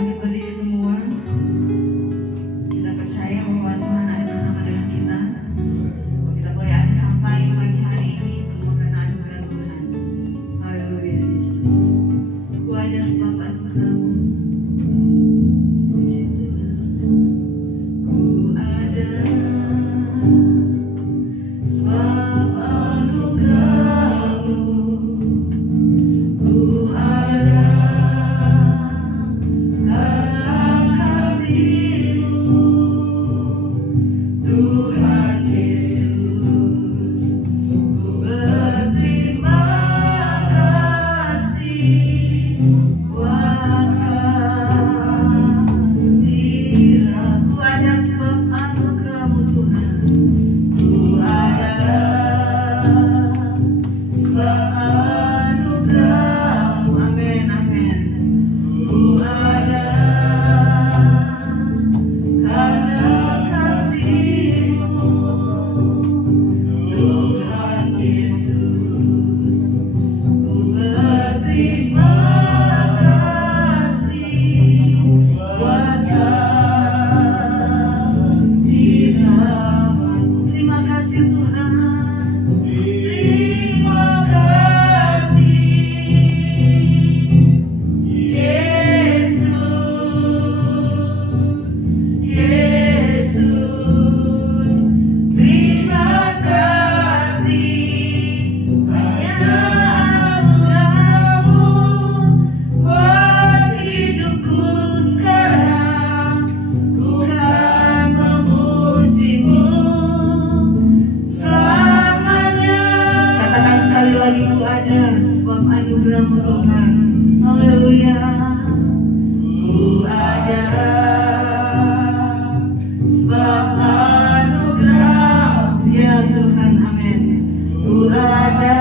Kami berdiri semua. Kita percaya bahwa Tuhan ada bersama dengan kita. Kita boleh ada sampai pagi hari ini semua karena anugerah Tuhan. Haleluya Yesus. Ku ada sebab anugerah-Mu. Puji Tuhan. Ku ada sebab anugerah-Mu. Ku ada karena kasih-Mu, Tuhan Yesus. Ku berterima kasih buat kasih-Mu. Ku ada sebab anugerah-Mu Tuhan. Ku ada sebab anugerah-Mu. Amin, amin. Ku ada karena kasih-Mu, Tuhan Yesus. Ku berterima kasih buat kasih rahmat-Mu. Terima kasih Tuhan. Terima kasih Yesus. Yesus, terima kasih banyak anugerah-Mu buat hidupku sekarang. Ku kan memuji-Mu selamanya. Katakan sekali lagi, ku ada sebab anugerah-Mu Tuhan. Haleluya. Ku ada sebab anugerah ya Tuhan, amin. Ku ada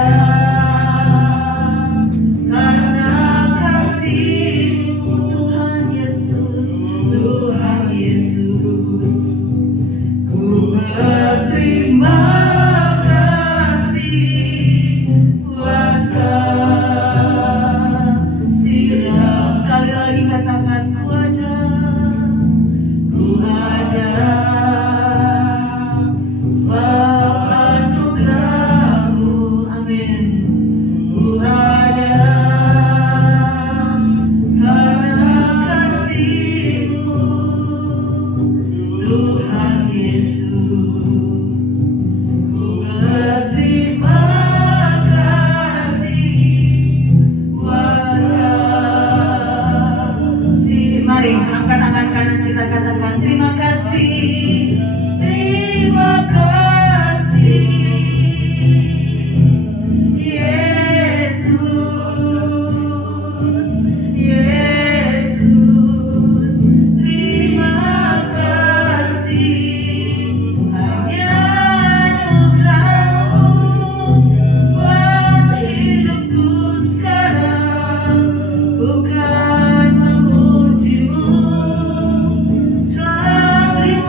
karena kasih-Mu, Tuhan Yesus, Tuhan Yesus. Ku berterima kasih buat kasih-Mu. Sekali lagi katakan, ku ada sebab anugerah-Mu, amin. Ku ada karena kasih-Mu, Tuhan Yesus. Ku berterima kasih buat kasih. Mari angkat tangan kanan kita, katakan terima kasih. Terima kasih Yesus. Yesus, terima kasih hanya anugerah-Mu buat hidupku sekarang. Bukan memuji-Mu selalu.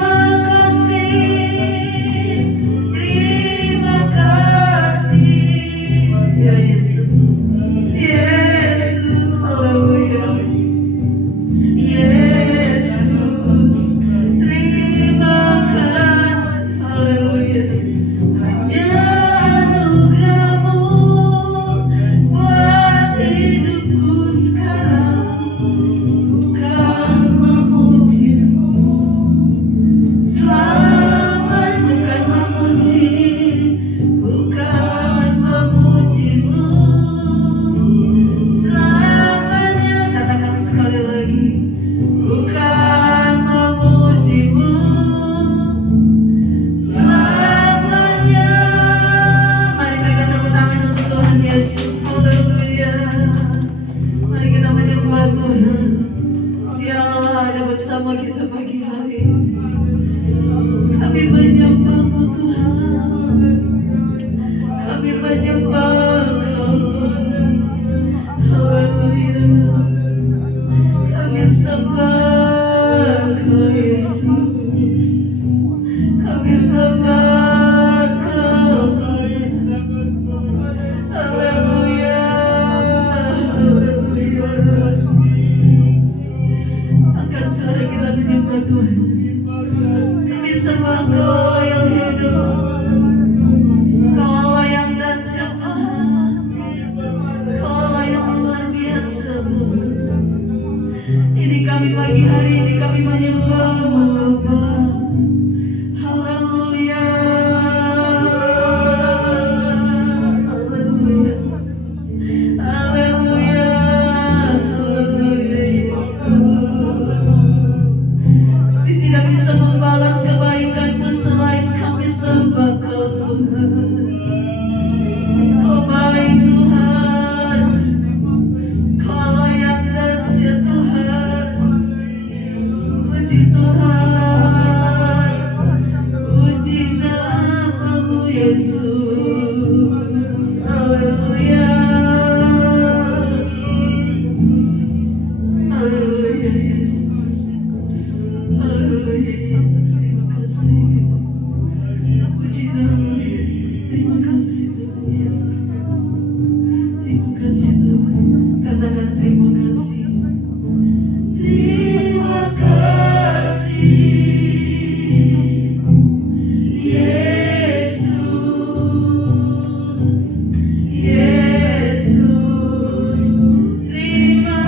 Terima kasih ya Yesus. Yesus, haleluya. Yesus, terima kasih, haleluya. Hanya anugerah-Mu buat hidupku sekarang. Bukan memuji-Mu selamat, bukan memuji-Mu selamanya. Katakan sekali lagi, bukan memuji-Mu selamanya. Mari kita tepuk tangan untuk Tuhan Yesus. Haleluya. Mari kita menyembah Tuhan. Dia Allah ada bersama kita pagi hari ini. Kami menyembah-Mu Tuhan. Kami menyembah Engkau Tuhan. Haleluya. Kami sembah Engkau Yesus. Kami sembah Engkau Tuhan. Haleluya. Haleluya. Kami sembah Kau yang hidup, Kau yang dahsyat Tuhan, Kau yang luar biasa Tuhan. Ini kami pagi hari ini kami menyembah-Mu Bapa. Haleluya. Haleluya. Haleluya. Haleluya Yesus. Kami tidak bisa membalas kebaikan-Mu selain kami sembah Kau Tuhan. Kau baik Tuhan, Kau yang dahsyat Tuhan. Puji Tuhan, puji nama-Mu Yesus. Haleluya. Haleluya Yesus. Haleluya Yesus. Terima kasih. Puji nama Yesus. Terima kasih Tuhan Yesus. Terima kasih Tuhan. Katakan terima kasih. Terima kasih Yesus. Yesus. Terima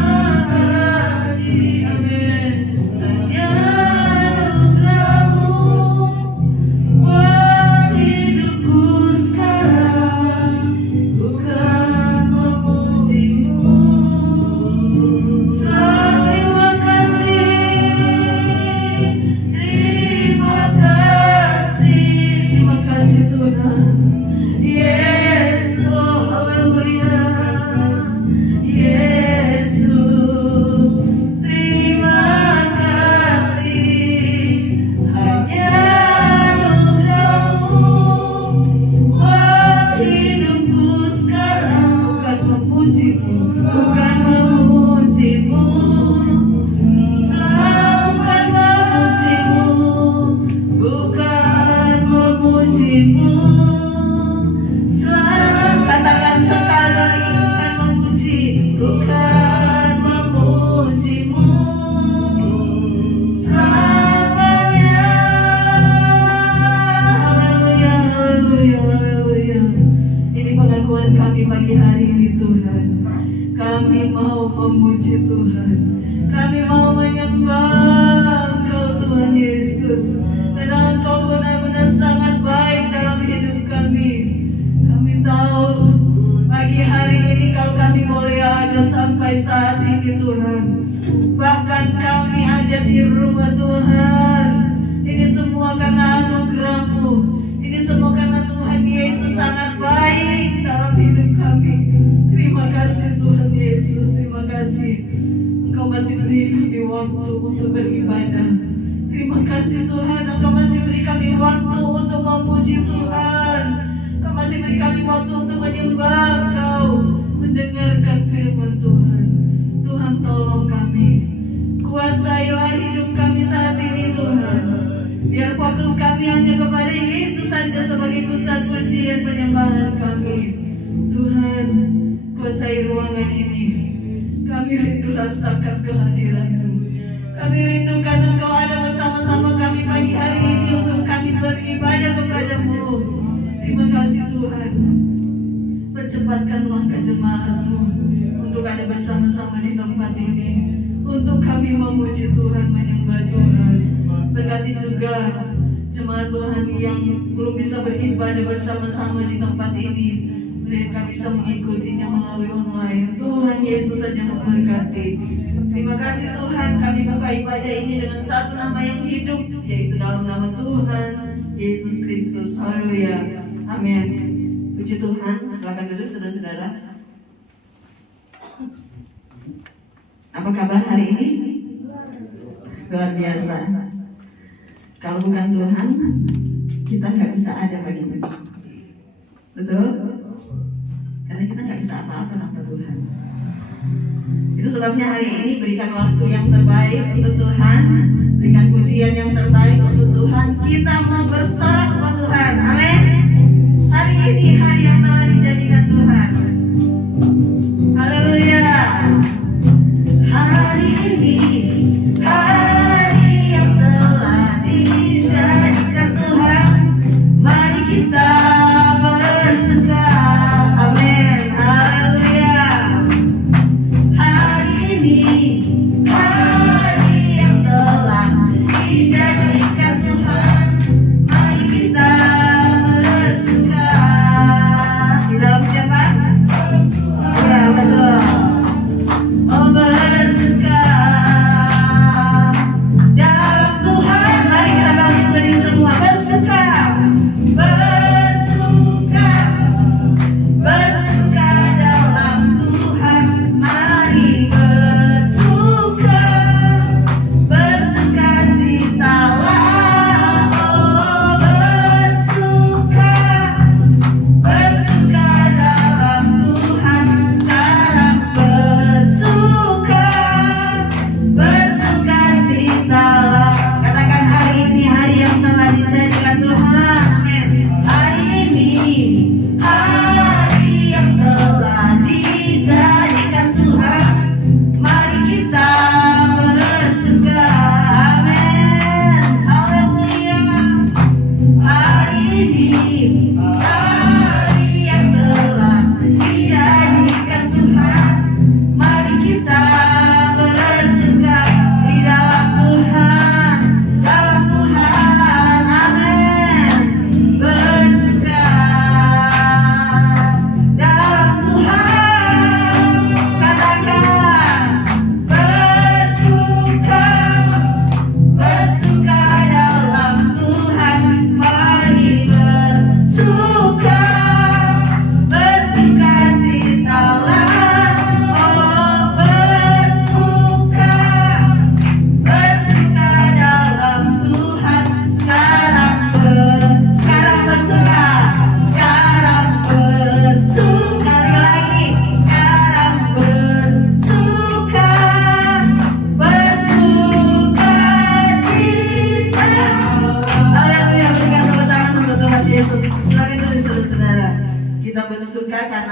kasih. Amin. Hanya anugerah-Mu buat hidupku sekarang, bukan memuji-Mu. Selalu terima kasih, terima kasih Tuhan. Yes, Lord, haleluya. Yes, Lord, terima kasih. Hanya anugerah-Mu buat hidupku sekarang, bukan memuji-Mu, bukan memuji-Mu. Selalu bukan memuji-Mu, bukan memuji-Mu. Selalu katakan sekali lagi, bukan memuji, bukan memuji-Mu. Selamanya. Haleluya, haleluya, haleluya. Ini pengakuan kami pagi hari ini Tuhan. Kami mau memuji Tuhan. Kami mau menyembah Kau Tuhan Yesus. Karena Engkau benar-benar sangat baik dalam hidup kami. Kami tahu pagi hari ini kalau kami boleh ada sampai saat ini Tuhan. Bahkan kami ada di rumah Tuhan. Ini semua karena anugerah-Mu. Ini semua karena Tuhan Yesus sangat baik dalam hidup kami. Terima kasih Tuhan Yesus. Terima kasih. Engkau masih beri kami waktu untuk beribadah. Terima kasih Tuhan. Engkau masih beri kami waktu untuk memuji Tuhan. Engkau masih beri kami waktu untuk menyembah Kau, mendengarkan firman Tuhan. Tuhan tolong kami. Kuasailah hidup kami saat ini Tuhan. Biar fokus kami hanya kepada Yesus saja sebagai pusat pujian penyembahan kami. Tuhan, kuasai ruangan ini. Kami rindu rasakan kehadiran-Mu. Kami rindukan Engkau ada bersama-sama kami pagi hari ini untuk kami beribadah kepada-Mu. Terima kasih Tuhan. Percepatkan langkah jemaat-Mu untuk ada bersama-sama di tempat ini, untuk kami memuji Tuhan, menyembah Tuhan. Berkati juga jemaat Tuhan yang belum bisa beribadah bersama-sama di tempat ini. Mereka bisa mengikutinya melalui online. Tuhan Yesus saja memberkati. Terima kasih Tuhan, kami buka ibadah ini dengan satu nama yang hidup, yaitu dalam nama Tuhan Yesus Kristus. Haleluya. Amin. Puji Tuhan. Silakan duduk saudara-saudara. Apa kabar hari ini? Luar biasa. Kalau bukan Tuhan, kita nggak bisa ada pagi ini. Betul? Karena kita nggak bisa apa-apa tanpa Tuhan. Itu sebabnya hari ini berikan waktu yang terbaik untuk Tuhan, berikan pujian yang terbaik untuk Tuhan. Kita mau bersorak buat Tuhan. Amin. Hari ini hari yang telah dijadikan Tuhan. Haleluya. Hari ini hari yang telah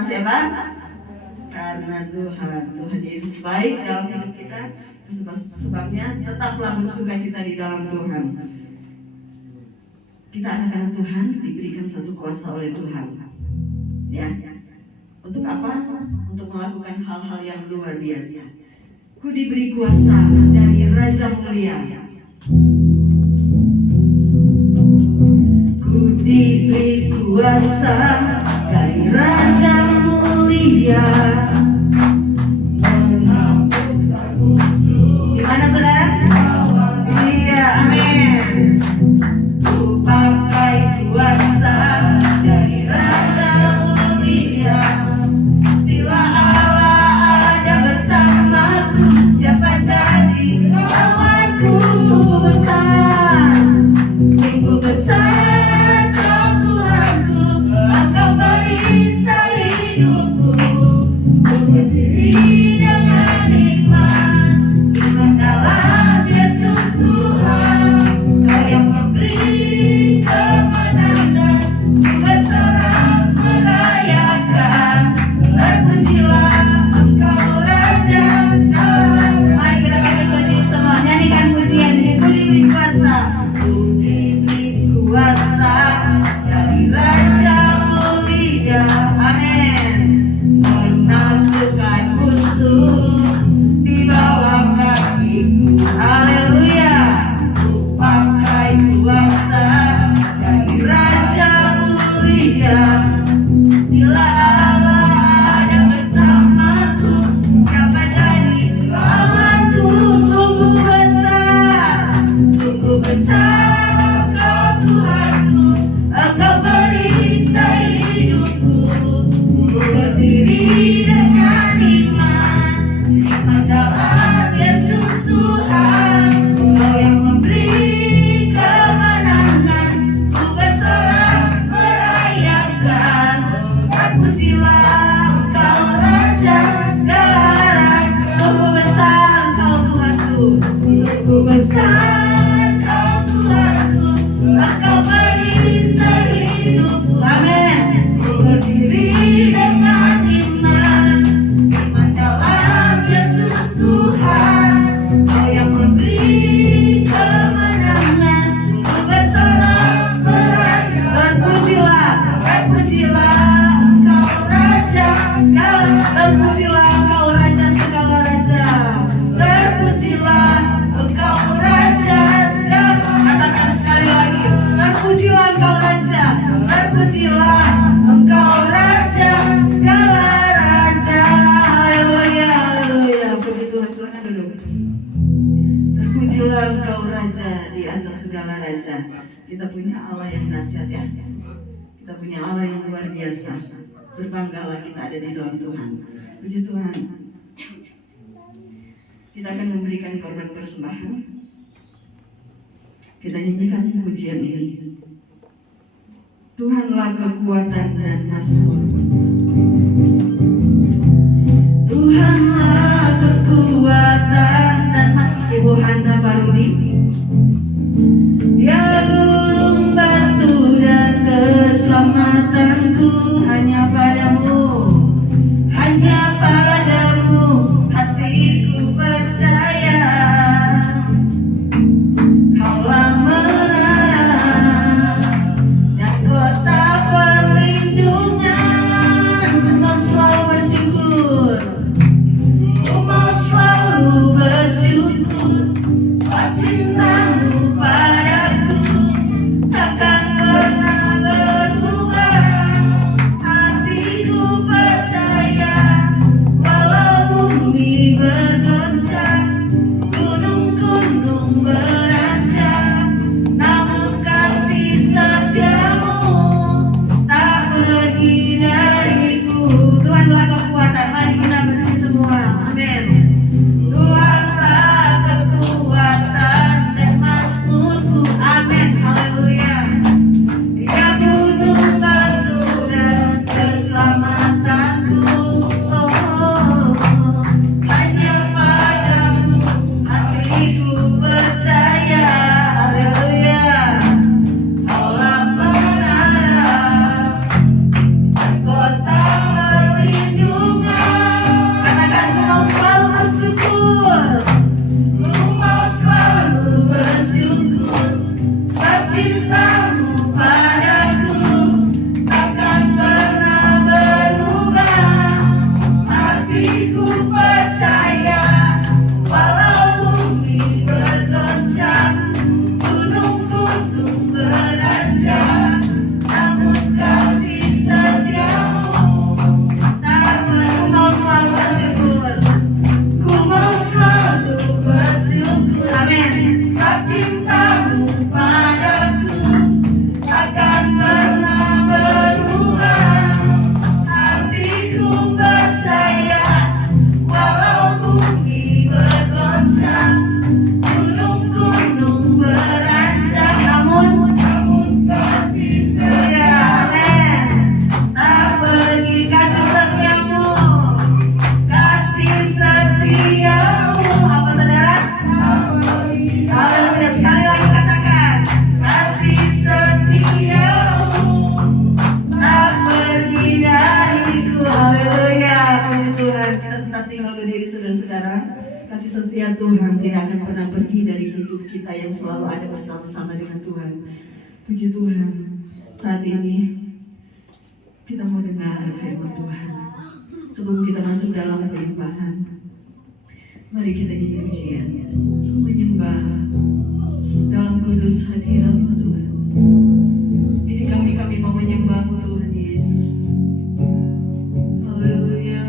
Karena siapa? Karena Tuhan. Tuhan Yesus baik dalam hidup kita. Sebabnya tetaplah bersukacita di dalam Tuhan. Kita anak-anak Tuhan diberikan satu kuasa oleh Tuhan. Ya. Untuk apa? Untuk melakukan hal-hal yang luar biasa. Ku diberi kuasa dari Raja Mulia. Ku diberi kuasa dari Raja Mulia. Gimana saudara? Iya, amin. Ku pakai kuasa dari Raja Mulia. Bila Allah ada bersamaku, siapa jadi lawanku? Sungguh besar, sungguh besar kau Tuhanku. Engkau perisai hidupku, ku berdiri dengan iman, iman dalam Yesus Tuhan. Kau yang memberi kemenangan, ku bersorak merayakan. Terpujilah Engkau Raja sekarang. Mari kita katakan berdiri semua, nyanyikan pujian ini. Ku diberi kuasa, ku diberi kuasa dari Raja Mulia. Amin. Menaklukkan musuh di bawah kakiku. Haleluya. Ku pakai kuasa dari Raja Mulia. Bila Allah ada bersamaku, siapa jadi lawanku? Sungguh besar, sungguh besar kau Tuhanku. Engkau perisai hidupku, ku berdiri dengan iman, iman dalam Yesus Tuhan. Kau yang memberi kemenangan, ku bersorak merayakan. Terpujilah Engkau Raja sekarang. Sungguh besar Engkau Tuhanku, sungguh besar Kau Tuhanku. Engkau perisai hidupku. Amin. Ku berdiri dengan iman, iman dalam Yesus Tuhan. Kau yang memberi kemenangan, ku bersorak merayakan. Terpujilah, terpujilah Engkau Raja segala. Terpujilah Engkau Raja segala raja. Terpujilah Engkau Raja segala. Katakan sekali lagi. Terpujilah Engkau Raja. Terpujilah Engkau Raja segala raja. Haleluya, haleluya. Puji Tuhan, silakan duduk. Terpujilah Engkau Raja di atas segala raja. Kita punya Allah yang dahsyat ya. Kita punya Allah yang luar biasa. Berbanggalah kita ada di dalam Tuhan. Puji Tuhan. Kita akan memberikan korban persembahan. Kita nyanyikan pujian ini. Tuhanlah kekuatan dan mazmur. Tuhanlah kekuatan dan mazmur. Ibu Hana Baruni. Ya gunung batu dan keselamatanku hanya padamu, hanya padamu hatiku percaya. Kaulah menara dan kota perlindungan. Ku mau selalu bersyukur, ku mau selalu bersyukur. Sebab cintamu kita yang selalu ada bersama-sama dengan Tuhan. Puji Tuhan, saat ini kita mau dengar firman Tuhan. Sebelum kita masuk dalam pelimpahan, mari kita nyanyi pujian, menyembah dalam kudus hadirat-Mu Tuhan. Ini kami mau menyembah-Mu Tuhan Yesus. Haleluya.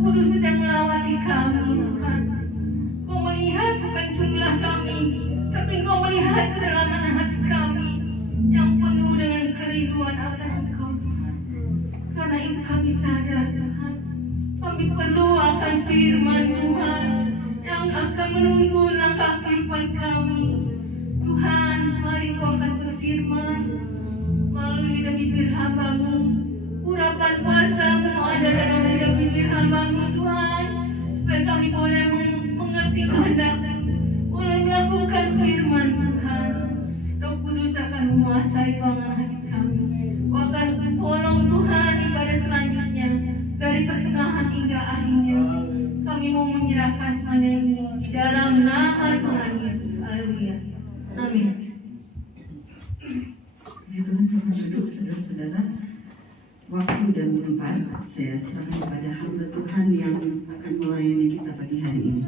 Kudus sedang melawati kami, Tuhan. Kau melihat bukan jumlah kami, tapi Kau melihat kedalaman hati kami yang penuh dengan kerinduan akan Engkau, Tuhan. Karena itu kami sadar, Tuhan, kami perlu akan firman Tuhan yang akan menuntun langkah kehidupan kami. Tuhan, mari Kau akan berfirman melalui bibir hamba-Mu. Urapan kuasa-Mu ada dalam bibir hamba-Mu, Tuhan, supaya kami boleh mengerti kehendak-Mu, boleh melakukan firman Tuhan. Roh Kudus akan menguasai ruangan hati kami. Kau akan tolong Tuhan ibadah selanjutnya dari pertengahan hingga akhirnya. Kami mau menyerahkan semuanya ini di dalam nama Tuhan Yesus. Haleluya. Amin. Puji Tuhan, selamat duduk saudara-saudara. Waktu dan tempat saya serahkan kepada hamba Tuhan yang akan melayani kita pagi hari ini.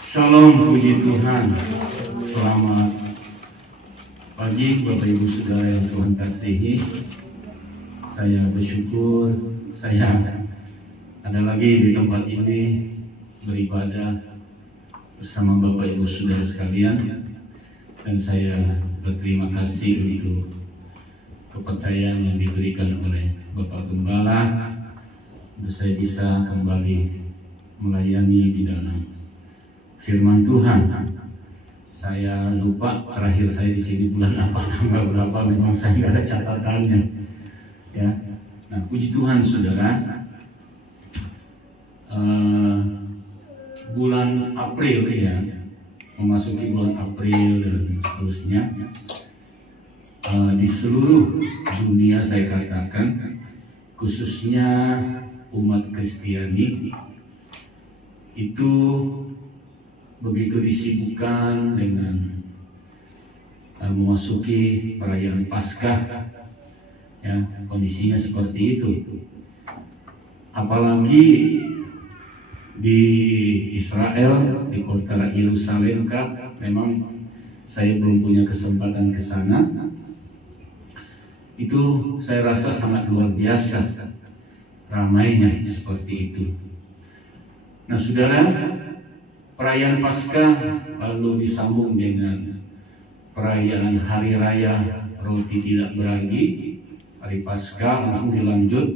Shalom, puji Tuhan. Selamat pagi Bapak Ibu Saudara yang Tuhan kasihi. Saya bersyukur saya ada lagi di tempat ini beribadah bersama Bapak Ibu Saudara sekalian, dan saya berterima kasih untuk kepercayaan yang diberikan oleh Bapak Gembala untuk saya bisa kembali melayani di dalam firman Tuhan. Saya lupa terakhir saya di sini bulan apa, tanggal berapa, memang saya nggak ada catatannya. Ya, nah puji Tuhan saudara, bulan April ya, memasuki bulan April dan seterusnya, di seluruh dunia saya katakan, khususnya umat Kristiani itu begitu disibukkan dengan memasuki perayaan Paskah. Ya, kondisinya seperti itu. Apalagi di Israel, di kota Yerusalem, memang saya belum punya kesempatan ke sana. Itu saya rasa sangat luar biasa ramainya seperti itu. Nah, saudara, perayaan Paskah lalu disambung dengan perayaan Hari Raya Roti Tidak Beragi. Hari Paskah langsung dilanjut,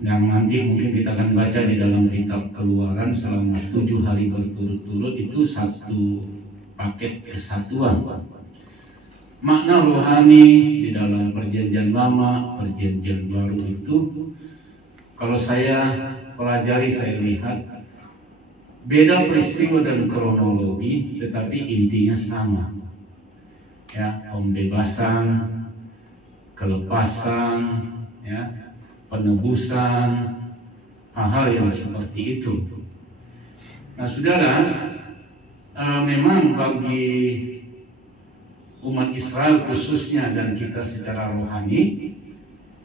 yang nanti mungkin kita akan baca di dalam kitab Keluaran selama 7 hari berturut-turut. Itu satu paket kesatuan. Makna rohani di dalam perjanjian lama, perjanjian baru itu, kalau saya pelajari, saya lihat beda peristiwa dan kronologi, tetapi intinya sama. Ya, pembebasan, kelepasan, ya, penebusan, hal-hal yang seperti itu. Nah, saudara, memang bagi umat Israel khususnya dan kita secara rohani,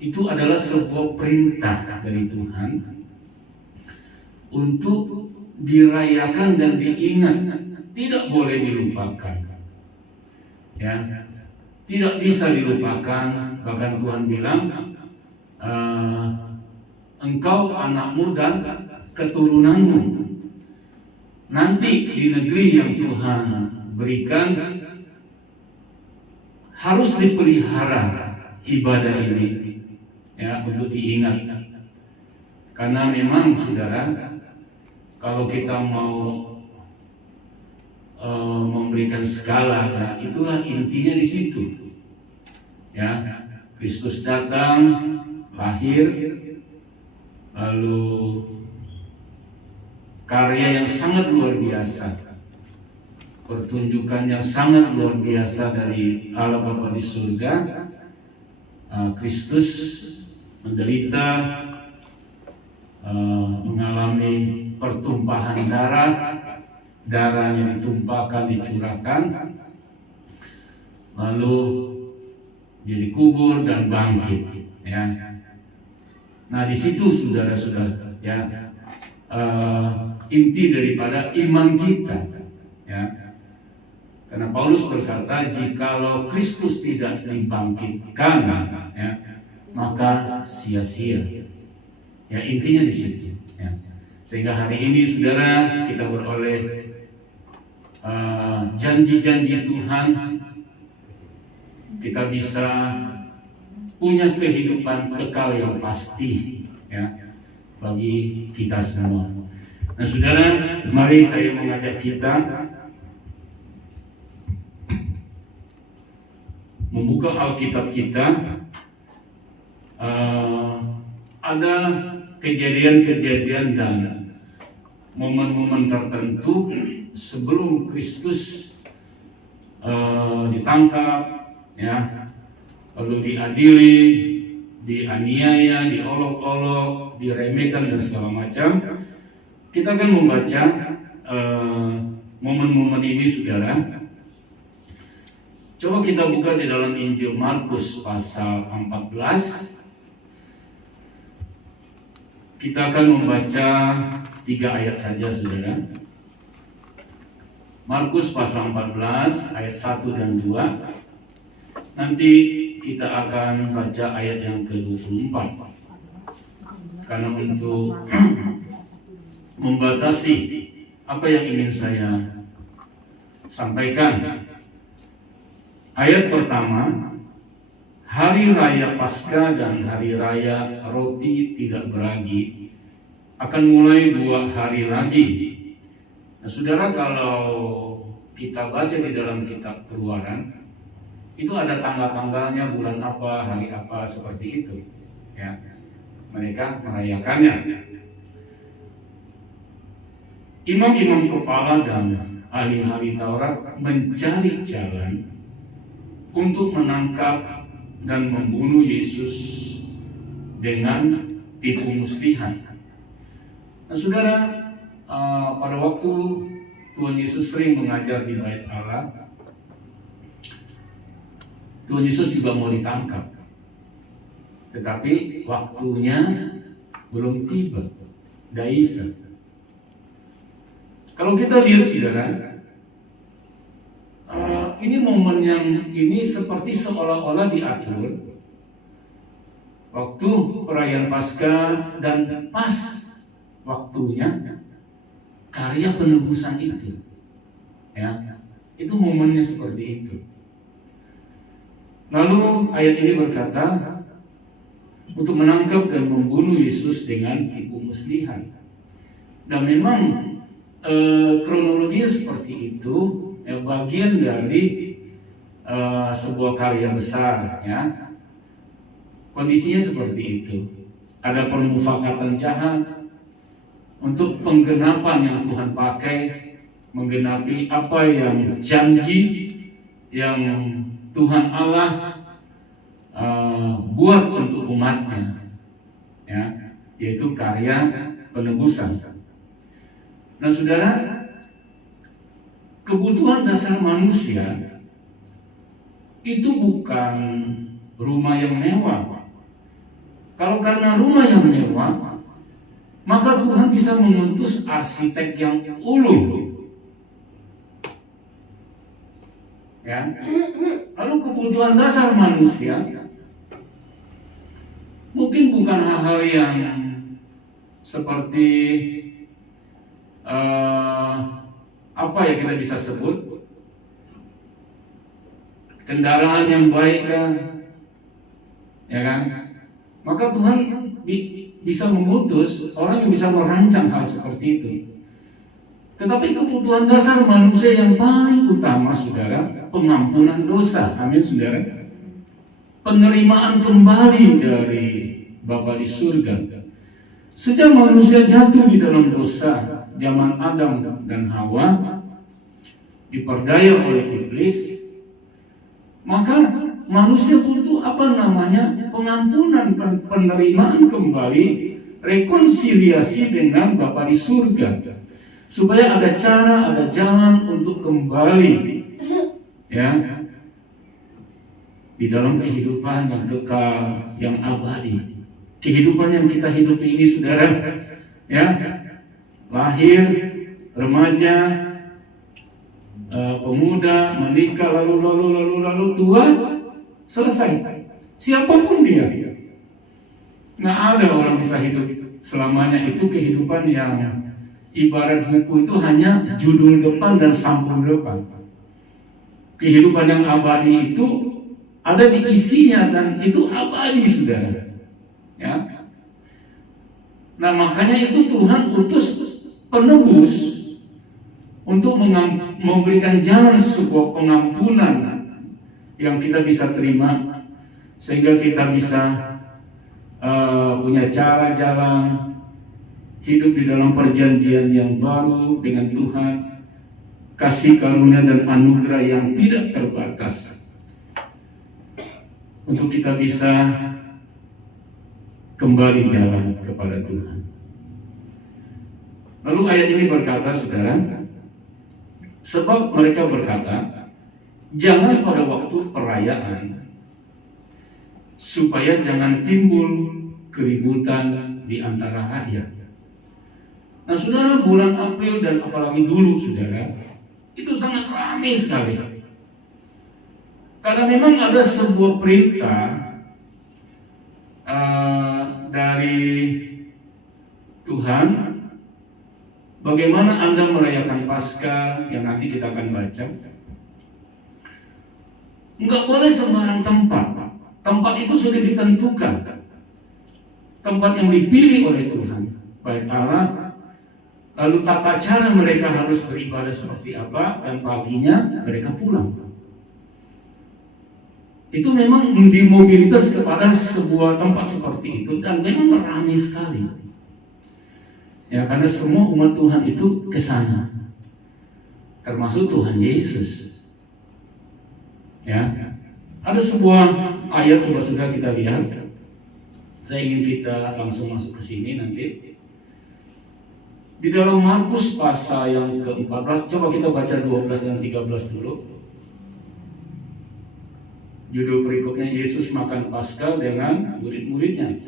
itu adalah sebuah perintah dari Tuhan untuk dirayakan dan diingat, tidak boleh dilupakan. Ya, tidak bisa dilupakan. Bahkan Tuhan bilang, engkau, anakmu dan keturunanmu nanti di negeri yang Tuhan berikan harus dipelihara ibadah ini, ya, untuk diingat. Karena memang saudara, kalau kita mau memberikan skala, ya, itulah intinya di situ. Ya, Kristus datang, lahir, lalu karya yang sangat luar biasa, pertunjukan yang sangat luar biasa dari Allah Bapa di surga. Kristus menderita, mengalami pertumpahan darah, darahnya ditumpahkan, dicurahkan, lalu dia dikubur dan bangkit. Ya, Nah, di situ saudara-saudara, ya, inti daripada iman kita, ya. Karena Paulus berkata, jikalau Kristus tidak dibangkitkan, ya, maka sia-sia. Ya, intinya di situ. Ya. Sehingga hari ini, saudara, kita beroleh janji-janji Tuhan, kita bisa punya kehidupan kekal yang pasti, ya, bagi kita semua. Nah, saudara, mari saya mengajak kita membuka Alkitab kita. Ada kejadian-kejadian dan momen-momen tertentu sebelum Kristus ditangkap, ya, lalu diadili, dianiaya, diolok-olok, diremehkan dan segala macam. Kita akan membaca momen-momen ini, saudara. Coba kita buka di dalam Injil Markus pasal 14. Kita akan membaca 3 ayat saja, saudara. Markus pasal 14 ayat 1 dan 2. Nanti kita akan baca ayat yang ke-24. Karena untuk membatasi apa yang ingin saya sampaikan. Ayat pertama, hari raya Paskah dan hari raya roti tidak beragi akan mulai 2 hari lagi. Nah, saudara, kalau kita baca di dalam kitab Keluaran, itu ada tanggal-tanggalnya, bulan apa, hari apa, seperti itu, ya. Mereka merayakannya. Imam-imam kepala dan ahli-ahli Taurat mencari jalan untuk menangkap dan membunuh Yesus dengan tipu muslihat. Nah, saudara, pada waktu Tuhan Yesus sering mengajar di Bait Allah, Tuhan Yesus juga mau ditangkap, tetapi waktunya belum tiba, daisa. Kalau kita lihat, saudara, ini momen yang ini seperti seolah-olah diatur waktu perayaan Paskah dan pas waktunya karya penebusan itu, ya, itu momennya seperti itu. Lalu ayat ini berkata untuk menangkap dan membunuh Yesus dengan tipu muslihat. Dan memang kronologinya seperti itu, ya, bagian dari sebuah karya besar, ya. Kondisinya seperti itu. Ada permufakatan jahat untuk penggenapan yang Tuhan pakai, menggenapi apa yang janji yang Tuhan Allah buat untuk umatnya, ya, yaitu karya penebusan. Nah, saudara, kebutuhan dasar manusia itu bukan rumah yang mewah. Kalau karena rumah yang mewah, maka Tuhan bisa mengutus arsitek yang ulung, ya. Lalu kebutuhan dasar manusia mungkin bukan hal-hal yang seperti apa ya kita bisa sebut kendaraan yang baik, kan, ya kan? Maka Tuhan bisa mengutus orang yang bisa merancang hal seperti itu. Tetapi kebutuhan dasar manusia yang paling utama, saudara, pengampunan dosa. Amin, saudara. Penerimaan kembali dari Bapa di surga. Sejak manusia jatuh di dalam dosa, zaman Adam dan Hawa, diperdaya oleh iblis, maka manusia butuh pengampunan, penerimaan kembali, rekonsiliasi dengan Bapa di surga, supaya ada cara, ada jalan untuk kembali, ya, di dalam kehidupan yang kekal, yang abadi. kehidupan yang kita hidupi ini, saudara, ya, lahir, remaja, pemuda, menikah, lalu tua, selesai. Siapapun dia, nggak ada orang bisa hidup selamanya. Itu kehidupan yang ibarat buku itu hanya judul depan dan sampul depan. Kehidupan yang abadi itu ada di isinya dan itu abadi, saudara. Ya. Nah, makanya itu Tuhan utus penebus untuk memberikan jalan sebuah pengampunan yang kita bisa terima, sehingga kita bisa punya cara jalan hidup di dalam perjanjian yang baru dengan Tuhan, kasih karunia dan anugerah yang tidak terbatas, untuk kita bisa kembali jalan kepada Tuhan. Lalu ayat ini berkata, saudara, sebab mereka berkata, jangan pada waktu perayaan, supaya jangan timbul keributan di antara rakyat. Nah, saudara, bulan April dan apalagi dulu, saudara, itu sangat ramai sekali. Karena memang ada sebuah perintah dari Tuhan, bagaimana Anda merayakan Paskah yang nanti kita akan baca. Enggak boleh sembarang tempat. Tempat itu sudah ditentukan. Tempat yang dipilih oleh Tuhan, baik Allah. Lalu tata cara mereka harus beribadah seperti apa, dan paginya mereka pulang. Itu memang dimobilitas kepada sebuah tempat seperti itu, dan memang ramai sekali. Ya, karena semua umat Tuhan itu ke sana, termasuk Tuhan Yesus. Ya, ada sebuah ayat, coba sudah kita lihat. Saya ingin kita langsung masuk ke sini nanti. Di dalam Markus pasal yang ke-14, coba kita baca 12 dan 13 dulu. Judul berikutnya, Yesus makan Paskah dengan murid-muridnya.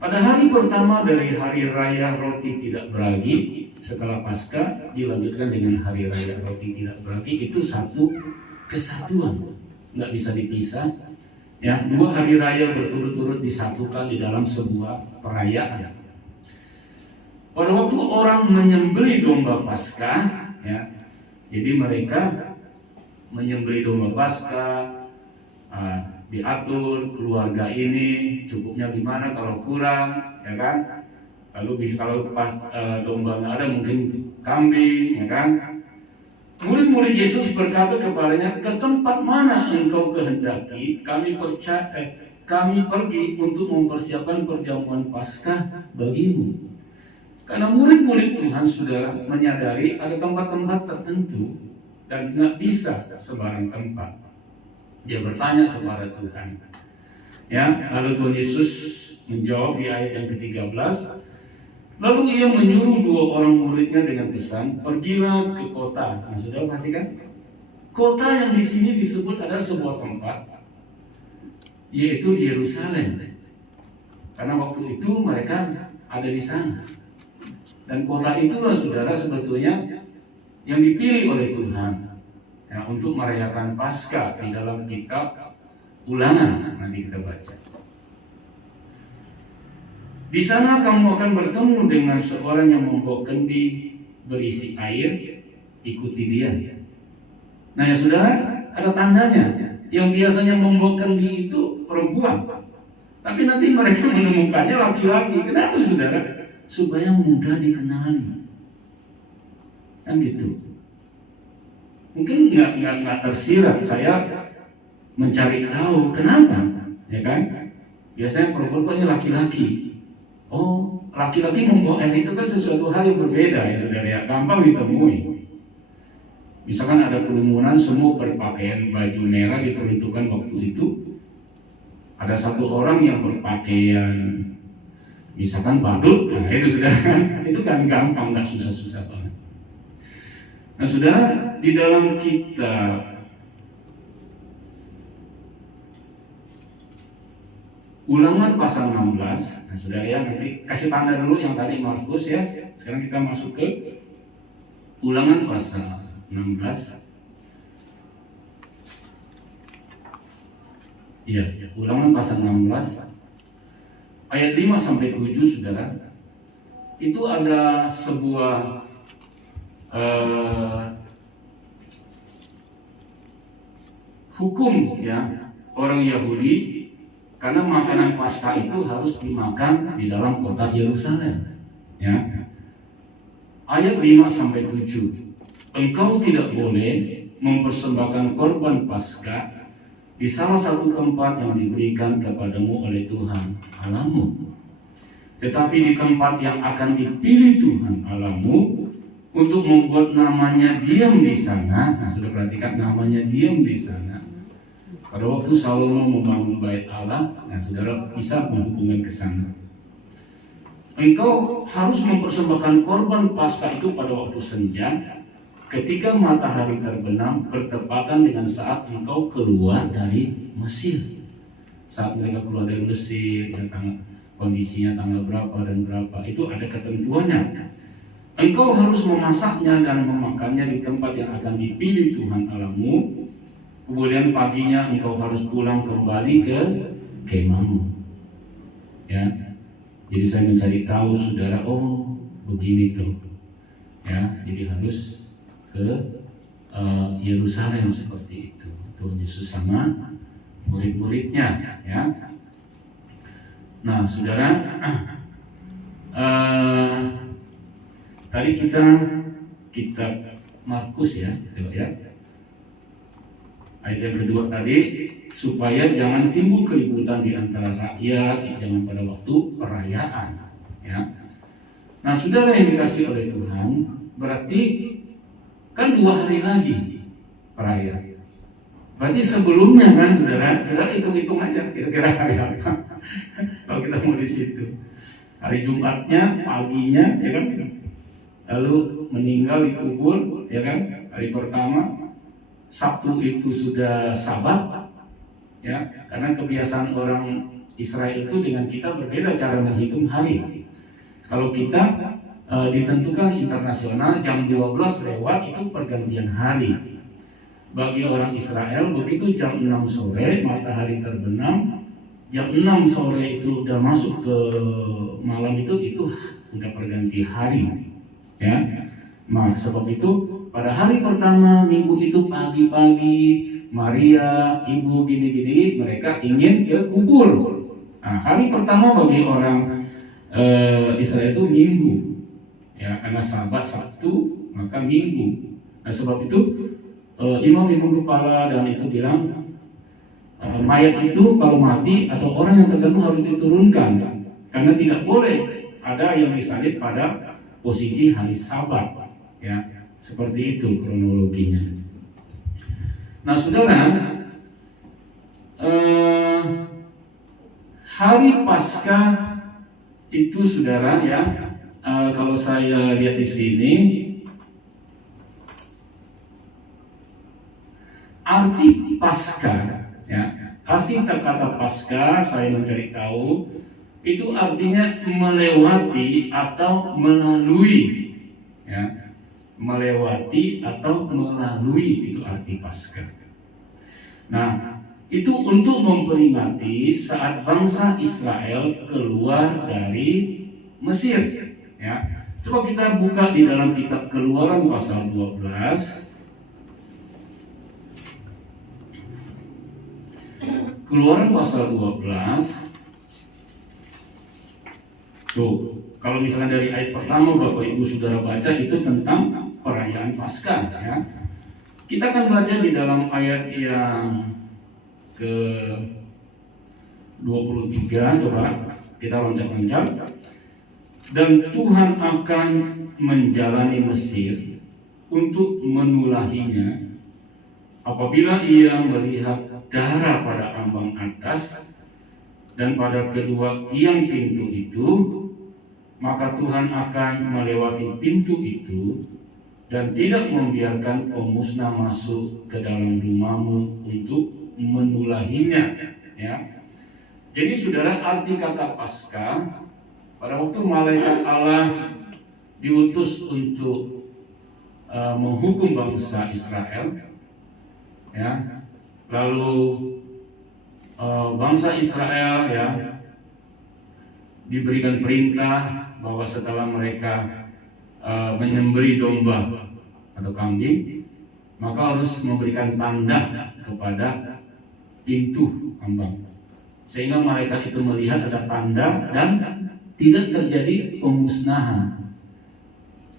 Pada hari pertama dari hari raya roti tidak beragi, setelah Paskah dilanjutkan dengan hari raya roti tidak beragi. Itu satu kesatuan, nggak bisa dipisah. Ya, dua hari raya berturut-turut disatukan di dalam sebuah perayaan. Pada waktu orang menyembelih domba Paskah, ya, jadi mereka menyembelih domba Paskah, diatur keluarga ini cukupnya gimana, kalau kurang, ya kan? Lalu bisa kalau domba nggak ada mungkin kambing, ya kan? Murid-murid Yesus berkata kepadanya, ke tempat mana engkau kehendaki kami pergi untuk mempersiapkan perjamuan Paskah bagimu. Karena murid-murid Tuhan, saudara, menyadari ada tempat-tempat tertentu dan tidak bisa sembarang tempat. Dia bertanya kepada Tuhan. Ya, lalu Tuhan Yesus menjawab di ayat yang ke-13. Lalu ia menyuruh dua orang muridnya dengan pesan, pergilah ke kota. Nah, saudara perhatikan, kota yang di sini disebut adalah sebuah tempat, yaitu Yerusalem. Karena waktu itu mereka ada di sana. Dan kota itulah, saudara, sebetulnya yang dipilih oleh Tuhan, ya, untuk merayakan Paskah di dalam kitab Ulangan. Nanti kita baca. Di sana kamu akan bertemu dengan seorang yang membawa kendi berisi air, ikuti dia. Nah, ya saudara, ada tandanya. Yang biasanya membawa kendi itu perempuan, tapi nanti mereka menemukannya laki-laki. Kenapa, saudara? Supaya mudah dikenali, kan gitu. Mungkin nggak tersirat saya mencari tahu kenapa, ya kan? Biasanya perempuannya laki-laki. Oh, laki-laki membawa air itu kan sesuatu hal yang berbeda, ya saudara, ya, gampang ditemui. Misalkan ada kerumunan, semua berpakaian baju merah diperuntukkan waktu itu. Ada satu orang yang berpakaian misalkan badut, nah itu sudah itu kan gampang, nggak susah-susah banget. Nah, saudara, di dalam kitab Ulangan pasal 16. Nah, saudara ya, nanti kasih tanda dulu yang tadi Markus ya. Sekarang kita masuk ke Ulangan pasal 16. Iya, Ulangan pasal 16 ayat 5 sampai 7, saudara. Itu ada sebuah hukum ya orang Yahudi, karena makanan Paskah itu harus dimakan di dalam kota Yerusalem. Ya. Ayat 5 sampai 7. Engkau tidak boleh mempersembahkan korban Paskah di salah satu tempat yang diberikan kepadamu oleh Tuhan Allahmu, tetapi di tempat yang akan dipilih Tuhan Allahmu untuk membuat namanya diam di sana. Nah, sudah perhatikan, namanya diam di sana. Pada waktu Salomo membangun bait Allah, nah saudara bisa menghubungkan ke sana. Engkau harus mempersembahkan korban Paskah itu pada waktu senja, ketika matahari terbenam bertepatan dengan saat engkau keluar dari Mesir. Saat mereka keluar dari Mesir, kondisinya tanggal berapa dan berapa, itu ada ketentuannya. Engkau harus memasaknya dan memakannya di tempat yang akan dipilih Tuhan Allahmu. Kemudian paginya engkau harus pulang kembali ke kemahmu. Ya, jadi saya mencari tahu, saudara, oh begini tuh. Ya, jadi harus ke Yerusalem seperti itu. Tuhan Yesus sama murid-muridnya. Ya. Nah, saudara, tadi kita kitab Markus ya, coba ya. Ayat yang kedua tadi, supaya jangan timbul keributan di antara rakyat, jangan pada waktu perayaan. Ya. Nah, saudara yang dikasih oleh Tuhan, berarti kan 2 hari lagi perayaan. Berarti sebelumnya kan, saudara hitung-hitung aja kira-kira hari apa. Kalau kita mau di situ, hari Jumatnya paginya, ya kan, lalu meninggal dikubur, ya kan, hari pertama. Sabtu itu sudah Sabat, ya, karena kebiasaan orang Israel itu dengan kita berbeda cara menghitung hari. Kalau kita ditentukan internasional jam 12 lewat itu pergantian hari. Bagi orang Israel begitu jam 6 sore matahari terbenam, jam 6 sore itu udah masuk ke malam, itu udah perganti hari. Ya. Nah, sebab itu pada hari pertama minggu itu pagi-pagi Maria, ibu gini-gini, mereka ingin ke kubur. Nah, hari pertama bagi orang Israel itu minggu, ya, karena Sabat Sabtu maka minggu. Nah, sebab itu imam-imam kepala dan itu bilang mayat itu kalau mati atau orang yang tergantung harus diturunkan, karena tidak boleh ada yang disalib pada posisi hari Sabat, ya. Seperti itu kronologinya. Nah, saudara, hari Paskah itu, saudara, ya, kalau saya lihat di sini, arti Paskah, ya, arti kata Paskah saya mencari tahu itu artinya melewati atau melalui, ya. Melewati atau melalui, itu arti Paskah. Nah, itu untuk memperingati saat bangsa Israel keluar dari Mesir. Ya, coba kita buka di dalam kitab Keluaran pasal 12. Keluaran pasal 12. Tuh, kalau misalnya dari ayat pertama Bapak Ibu Saudara baca itu tentang perayaan Paskah, ya. Kita akan baca di dalam ayat yang ke 23, coba kita loncat-loncat. Dan Tuhan akan menjalani Mesir untuk menulahinya apabila ia melihat darah pada ambang atas dan pada kedua tiang pintu itu, maka Tuhan akan melewati pintu itu dan tidak membiarkan pemusnah masuk ke dalam rumahmu untuk menulahinya. Ya. Jadi saudara, arti kata Paskah pada waktu malaikat Allah diutus untuk menghukum bangsa Israel, ya, lalu bangsa Israel ya diberikan perintah bahwa setelah mereka menyembelih domba atau kambing, maka harus memberikan tanda kepada pintu ambang, sehingga malaikat itu melihat ada tanda dan tidak terjadi pemusnahan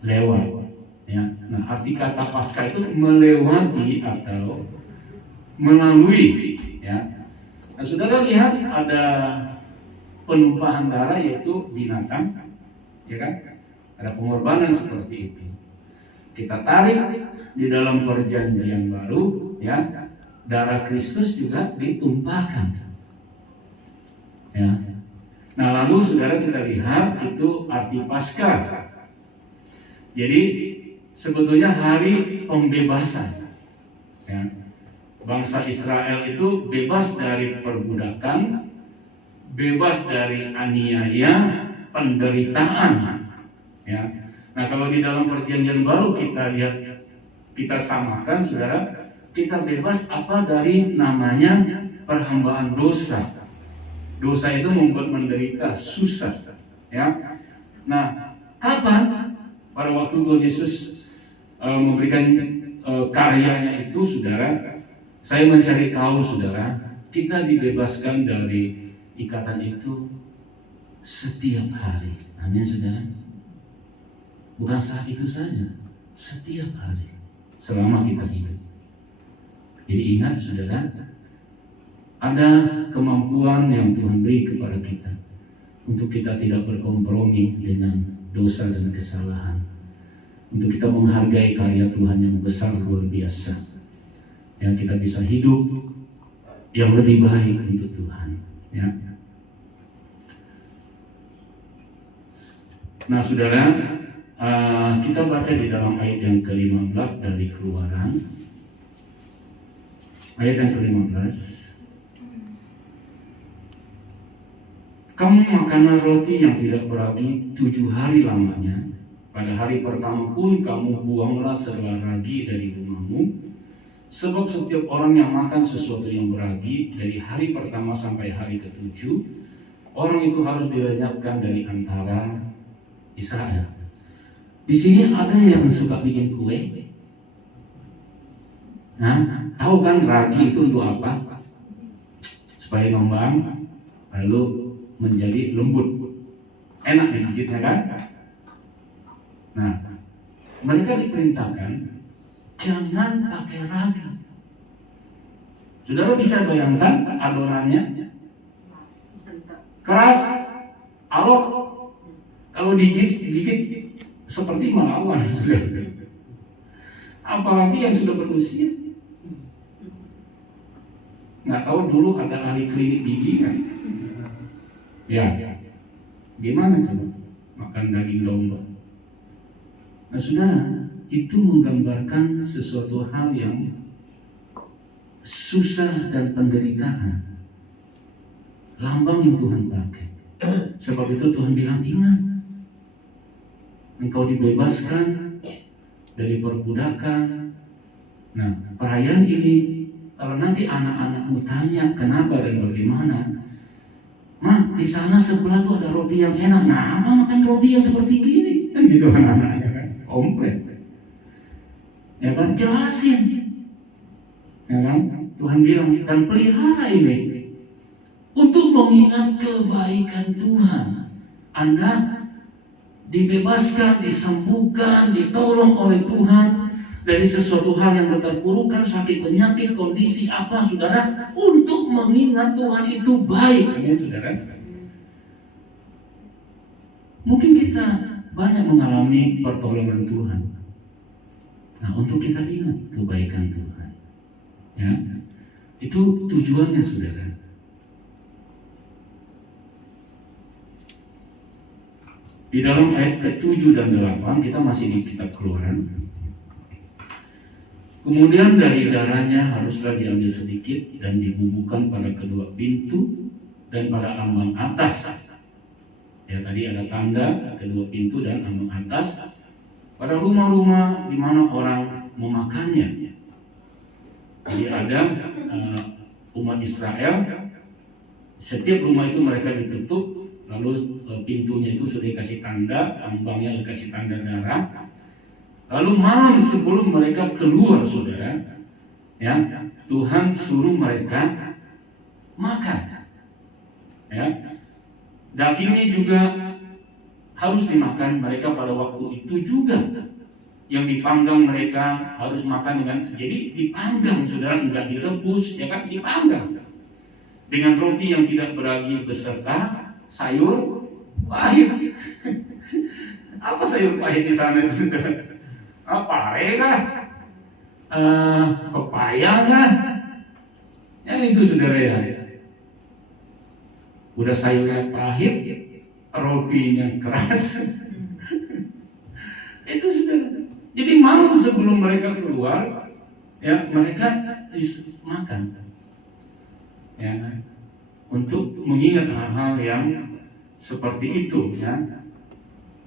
lewat. Ya, nah arti kata Paskah itu melewati atau melalui. Ya, nah saudara lihat ada penumpahan darah yaitu binatang, ya kan? Ada pengorbanan seperti itu. Kita tarik di dalam perjanjian baru, ya, darah Kristus juga ditumpahkan. Ya. Nah lalu saudara kita lihat itu arti Paskah. Jadi sebetulnya hari pembebasan. Ya. Bangsa Israel itu bebas dari perbudakan, bebas dari aniaya, penderitaan. Ya. Nah kalau di dalam perjanjian baru kita lihat, kita samakan saudara, kita bebas apa dari namanya perhambaan dosa. Dosa itu membuat menderita, susah. Ya. Nah kapan pada waktu Tuhan Yesus memberikan karyanya itu saudara, saya mencari tahu saudara, kita dibebaskan dari ikatan itu setiap hari. Amin saudara. Bukan saat itu saja, setiap hari selama kita hidup. Jadi ingat saudara, ada kemampuan yang Tuhan beri kepada kita untuk kita tidak berkompromi dengan dosa dan kesalahan, untuk kita menghargai karya Tuhan yang besar luar biasa, yang kita bisa hidup yang lebih baik untuk Tuhan. Ya. Nah saudara, kita baca di dalam ayat yang ke-15 dari Keluaran, ayat yang ke-15. Kamu makanlah roti yang tidak beragi 7 hari lamanya. Pada hari pertama pun kamu buanglah segala ragi dari rumahmu. Sebab setiap orang yang makan sesuatu yang beragi dari hari pertama sampai hari ke-7, orang itu harus dilenyapkan dari antara Israel. Di sini ada yang suka bikin kue. Nah, tahu kan ragi itu untuk apa? Supaya ngembang, lalu menjadi lembut, enak digigitnya kan? Nah, mereka diperintahkan jangan pakai ragi. Saudara bisa bayangkan adonannya keras, alot, kalau digigit seperti melawan. Apalagi yang sudah berusia. Nggak tahu dulu ada ahli klinik gigi kan? Ya, gimana coba makan daging domba? Nah saudara, itu menggambarkan sesuatu hal yang susah dan penderitaan, lambang yang Tuhan pakai. Sebab itu Tuhan bilang, ingat, engkau dibebaskan dari perbudakan. Nah perayaan ini, kalau nanti anak-anakmu tanya kenapa dan bagaimana, Mah, di sana sebelah tuh ada roti yang enak. Nah, makan roti yang seperti gini, kan gitu anak-anaknya kan, komplit. Ya kan, jelasin. Ya kan, Tuhan bilang dan pelihara ini untuk mengingat kebaikan Tuhan. Anda dibebaskan, disembuhkan, ditolong oleh Tuhan dari sesuatu hal yang terpurukan, sakit, penyakit, kondisi apa saudara, untuk mengingat Tuhan itu baik. Ya, saudara. Mungkin kita banyak mengalami pertolongan Tuhan. Nah, untuk kita ingat kebaikan Tuhan. Ya. Itu tujuannya saudara. Di dalam ayat ke-7 dan 8 kita masih di kitab Keluaran. Kemudian dari darahnya haruslah diambil sedikit dan dibubuhkan pada kedua pintu dan pada ambang atas. Ya, tadi ada tanda, kedua pintu dan ambang atas. Pada rumah-rumah di mana orang memakannya. Jadi ada umat Israel, setiap rumah itu mereka ditutup, lalu pintunya itu sudah dikasih tanda, ambangnya dikasih tanda darah. Lalu malam sebelum mereka keluar, saudara, ya, Tuhan suruh mereka makan. Ya, dagingnya juga harus dimakan mereka pada waktu itu juga. Yang dipanggang mereka harus makan dengan, jadi dipanggang, saudara, enggak direbus, ya kan, dipanggang dengan roti yang tidak beragi beserta sayur pahit. Apa sayur pahit di sana itu, saudara? Pare kah? Pepaya kah? Ya itu, saudara, ya. Udah sayurnya pahit, rotinya keras. Itu, saudara. Jadi malam sebelum mereka keluar, ya, mereka makan, ya, untuk mengingat hal-hal yang seperti itu, ya.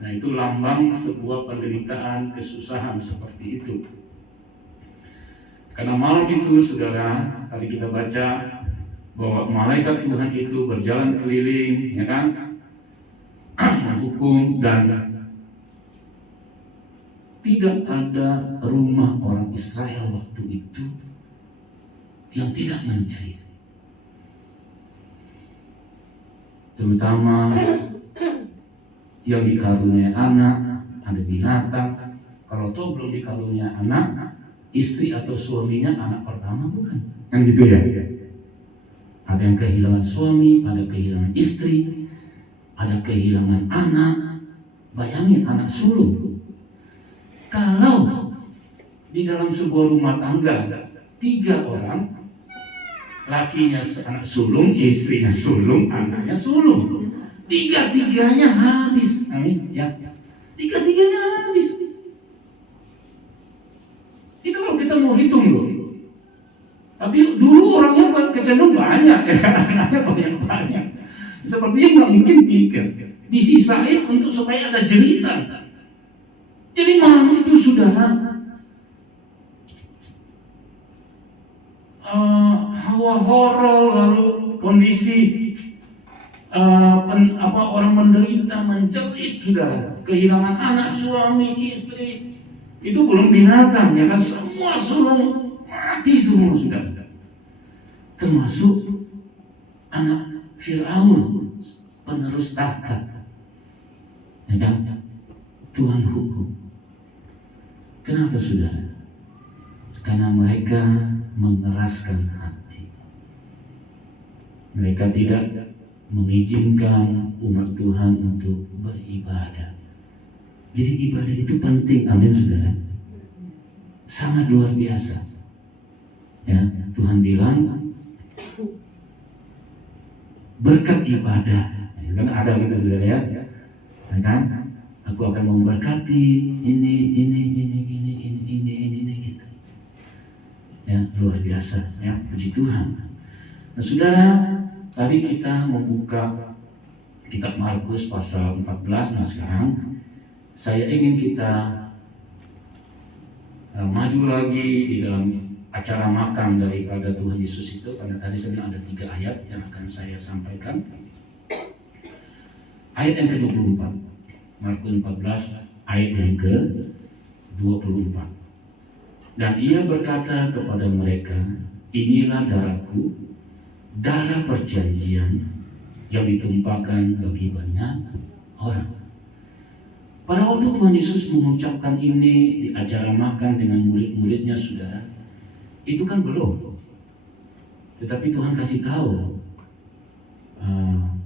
Nah, itu lambang sebuah penderitaan, kesusahan seperti itu. Karena malam itu, saudara, tadi kita baca bahwa malaikat Tuhan itu berjalan keliling, ya kan, menghukum, dan tidak ada rumah orang Israel waktu itu yang tidak mencari. Terutama yang dikaruniai anak, ada binatang. Kalau toh belum dikaruniai anak, istri atau suaminya anak pertama, bukan? Kan gitu ya? Ada yang kehilangan suami, ada kehilangan istri, ada kehilangan anak. Bayangin anak sulung. Kalau di dalam sebuah rumah tangga 3 orang, lakinya anak sulung, istrinya sulung, anaknya sulung, 3-tiganya habis. Amin, ya. 3-tiganya habis. Itu kalau kita mau hitung loh. Tapi dulu orangnya kecenderung banyak, ya, anaknya banyak. Sepertinya nggak mungkin 3. Disisain untuk supaya ada jeritan. Jadi malam itu, saudara, hawa horor, lalu kondisi orang menderita, menjerit, saudara, kehilangan anak, suami, istri, itu belum binatang, ya kan, semua sulung mati semua, saudara, termasuk anak Firaun, penerus tahta, ya kan, Tuhan hukum. Kenapa, saudara? Karena mereka mengeraskan hati. Mereka tidak mengizinkan umat Tuhan untuk beribadah. Jadi ibadah itu penting, amin, saudara. Sangat luar biasa. Ya, Tuhan bilang berkat ibadah, ya, kan ada gitu, saudara, ya, kan? Aku akan memberkati ini gitu. Ya, luar biasa, ya, puji Tuhan. Nah, saudara, tadi kita membuka kitab Markus pasal 14. Nah, sekarang saya ingin kita maju lagi di dalam acara makan daripada Tuhan Yesus itu, karena tadi sebenarnya ada 3 ayat yang akan saya sampaikan. Ayat yang ke-24, Markus 14 ayat yang ke-24. Dan ia berkata kepada mereka, inilah darahku, darah perjanjian yang ditumpahkan bagi banyak orang. Pada waktu Tuhan Yesus mengucapkan ini di acara makan dengan murid-muridnya, saudara, itu kan belum. Tetapi Tuhan kasih tahu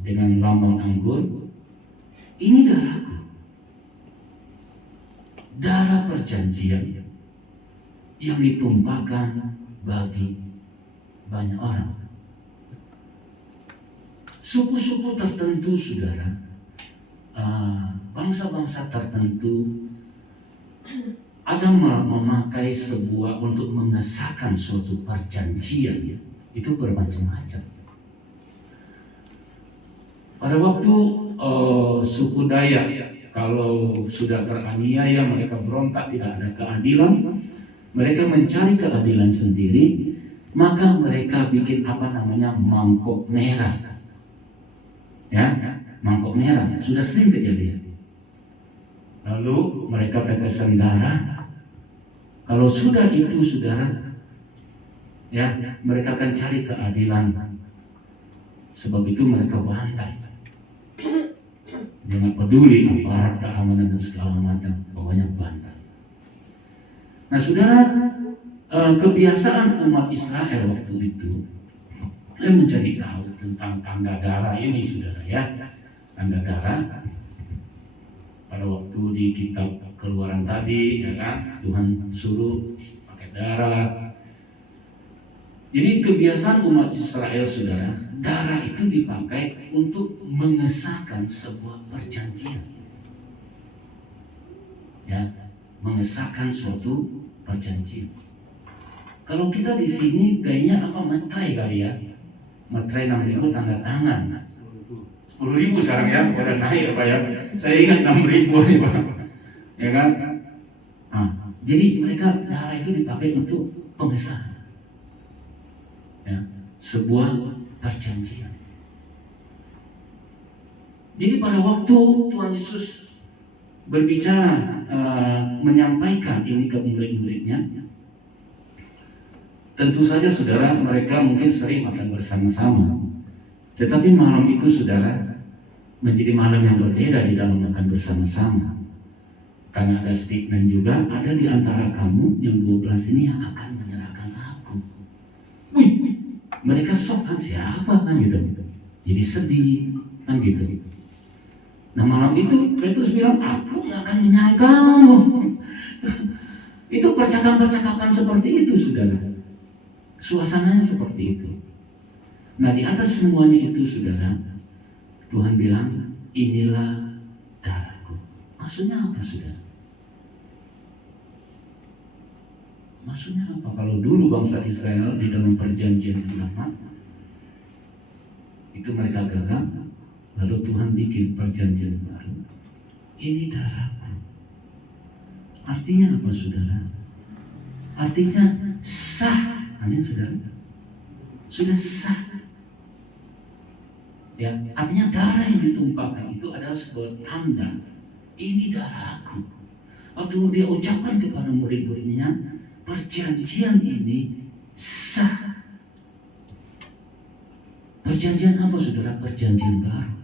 dengan lambang anggur, ini darahku, darah perjanjian yang ditumpahkan bagi banyak orang. Suku-suku tertentu, saudara, bangsa-bangsa tertentu ada memakai sebuah untuk mengesahkan suatu perjanjian, itu bermacam-macam. Pada waktu suku Dayak, kalau sudah teraniaya, mereka berontak, tidak ada keadilan, mereka mencari keadilan sendiri, maka mereka bikin apa namanya mangkok merah, ya, mangkok merah sudah sering kejadian. Lalu mereka tetesan darah. Kalau sudah itu, saudara, ya, mereka akan cari keadilan. Sebab itu mereka bantai. Jangan peduli aparat keamanan dan segala macam, pokoknya bantai. Nah, saudara, kebiasaan umat Israel waktu itu mencari tahu tentang tanda darah ini, saudara, ya, tanda darah. Pada waktu di kitab Keluaran tadi, ya kan, Tuhan suruh pakai darah. Jadi kebiasaan umat Israel, saudara, darah itu dipakai untuk mengesahkan sebuah perjanjian, ya, mengesahkan suatu perjanjian. Kalau kita di sini kayaknya apa, materai kali ya, materai 6.000 tanda tangan, 10.000 sekarang ya, udah naik apa ya? Saya ingat 6.000 ya, Pak, ya kan? Nah, jadi mereka darah itu dipakai untuk pengesahan, ya, sebuah perjanjian. Jadi pada waktu Tuhan Yesus berbicara, menyampaikan ini ke murid-muridnya, tentu saja, saudara, mereka mungkin sering makan bersama-sama. Tetapi malam itu, saudara, menjadi malam yang berbeda di dalam makan bersama-sama. Karena ada statement juga, ada di antara kamu yang 12 ini yang akan menyerahkan aku. Wih, mereka sok kan, siapa kan gitu. Jadi sedih kan gitu. Nah, malam itu Petrus bilang, aku yang akan menyangkalmu. Itu percakapan-percakapan seperti itu, saudara. Suasananya seperti itu. Nah, di atas semuanya itu, saudara, Tuhan bilang, inilah darahku. Maksudnya apa, saudara? Maksudnya apa? Kalau dulu bangsa Israel di dalam perjanjian yang lama, itu mereka gagal, lalu Tuhan bikin perjanjian baru. Ini darahku. Artinya apa, saudara? Artinya sah. Amin, saudara. Sudah sah. Ya, artinya darah yang ditumpahkan itu adalah sebuah tanda. Ini darahku. Waktu dia ucapkan kepada murid-muridnya, perjanjian ini sah. Perjanjian apa, saudara? Perjanjian baru.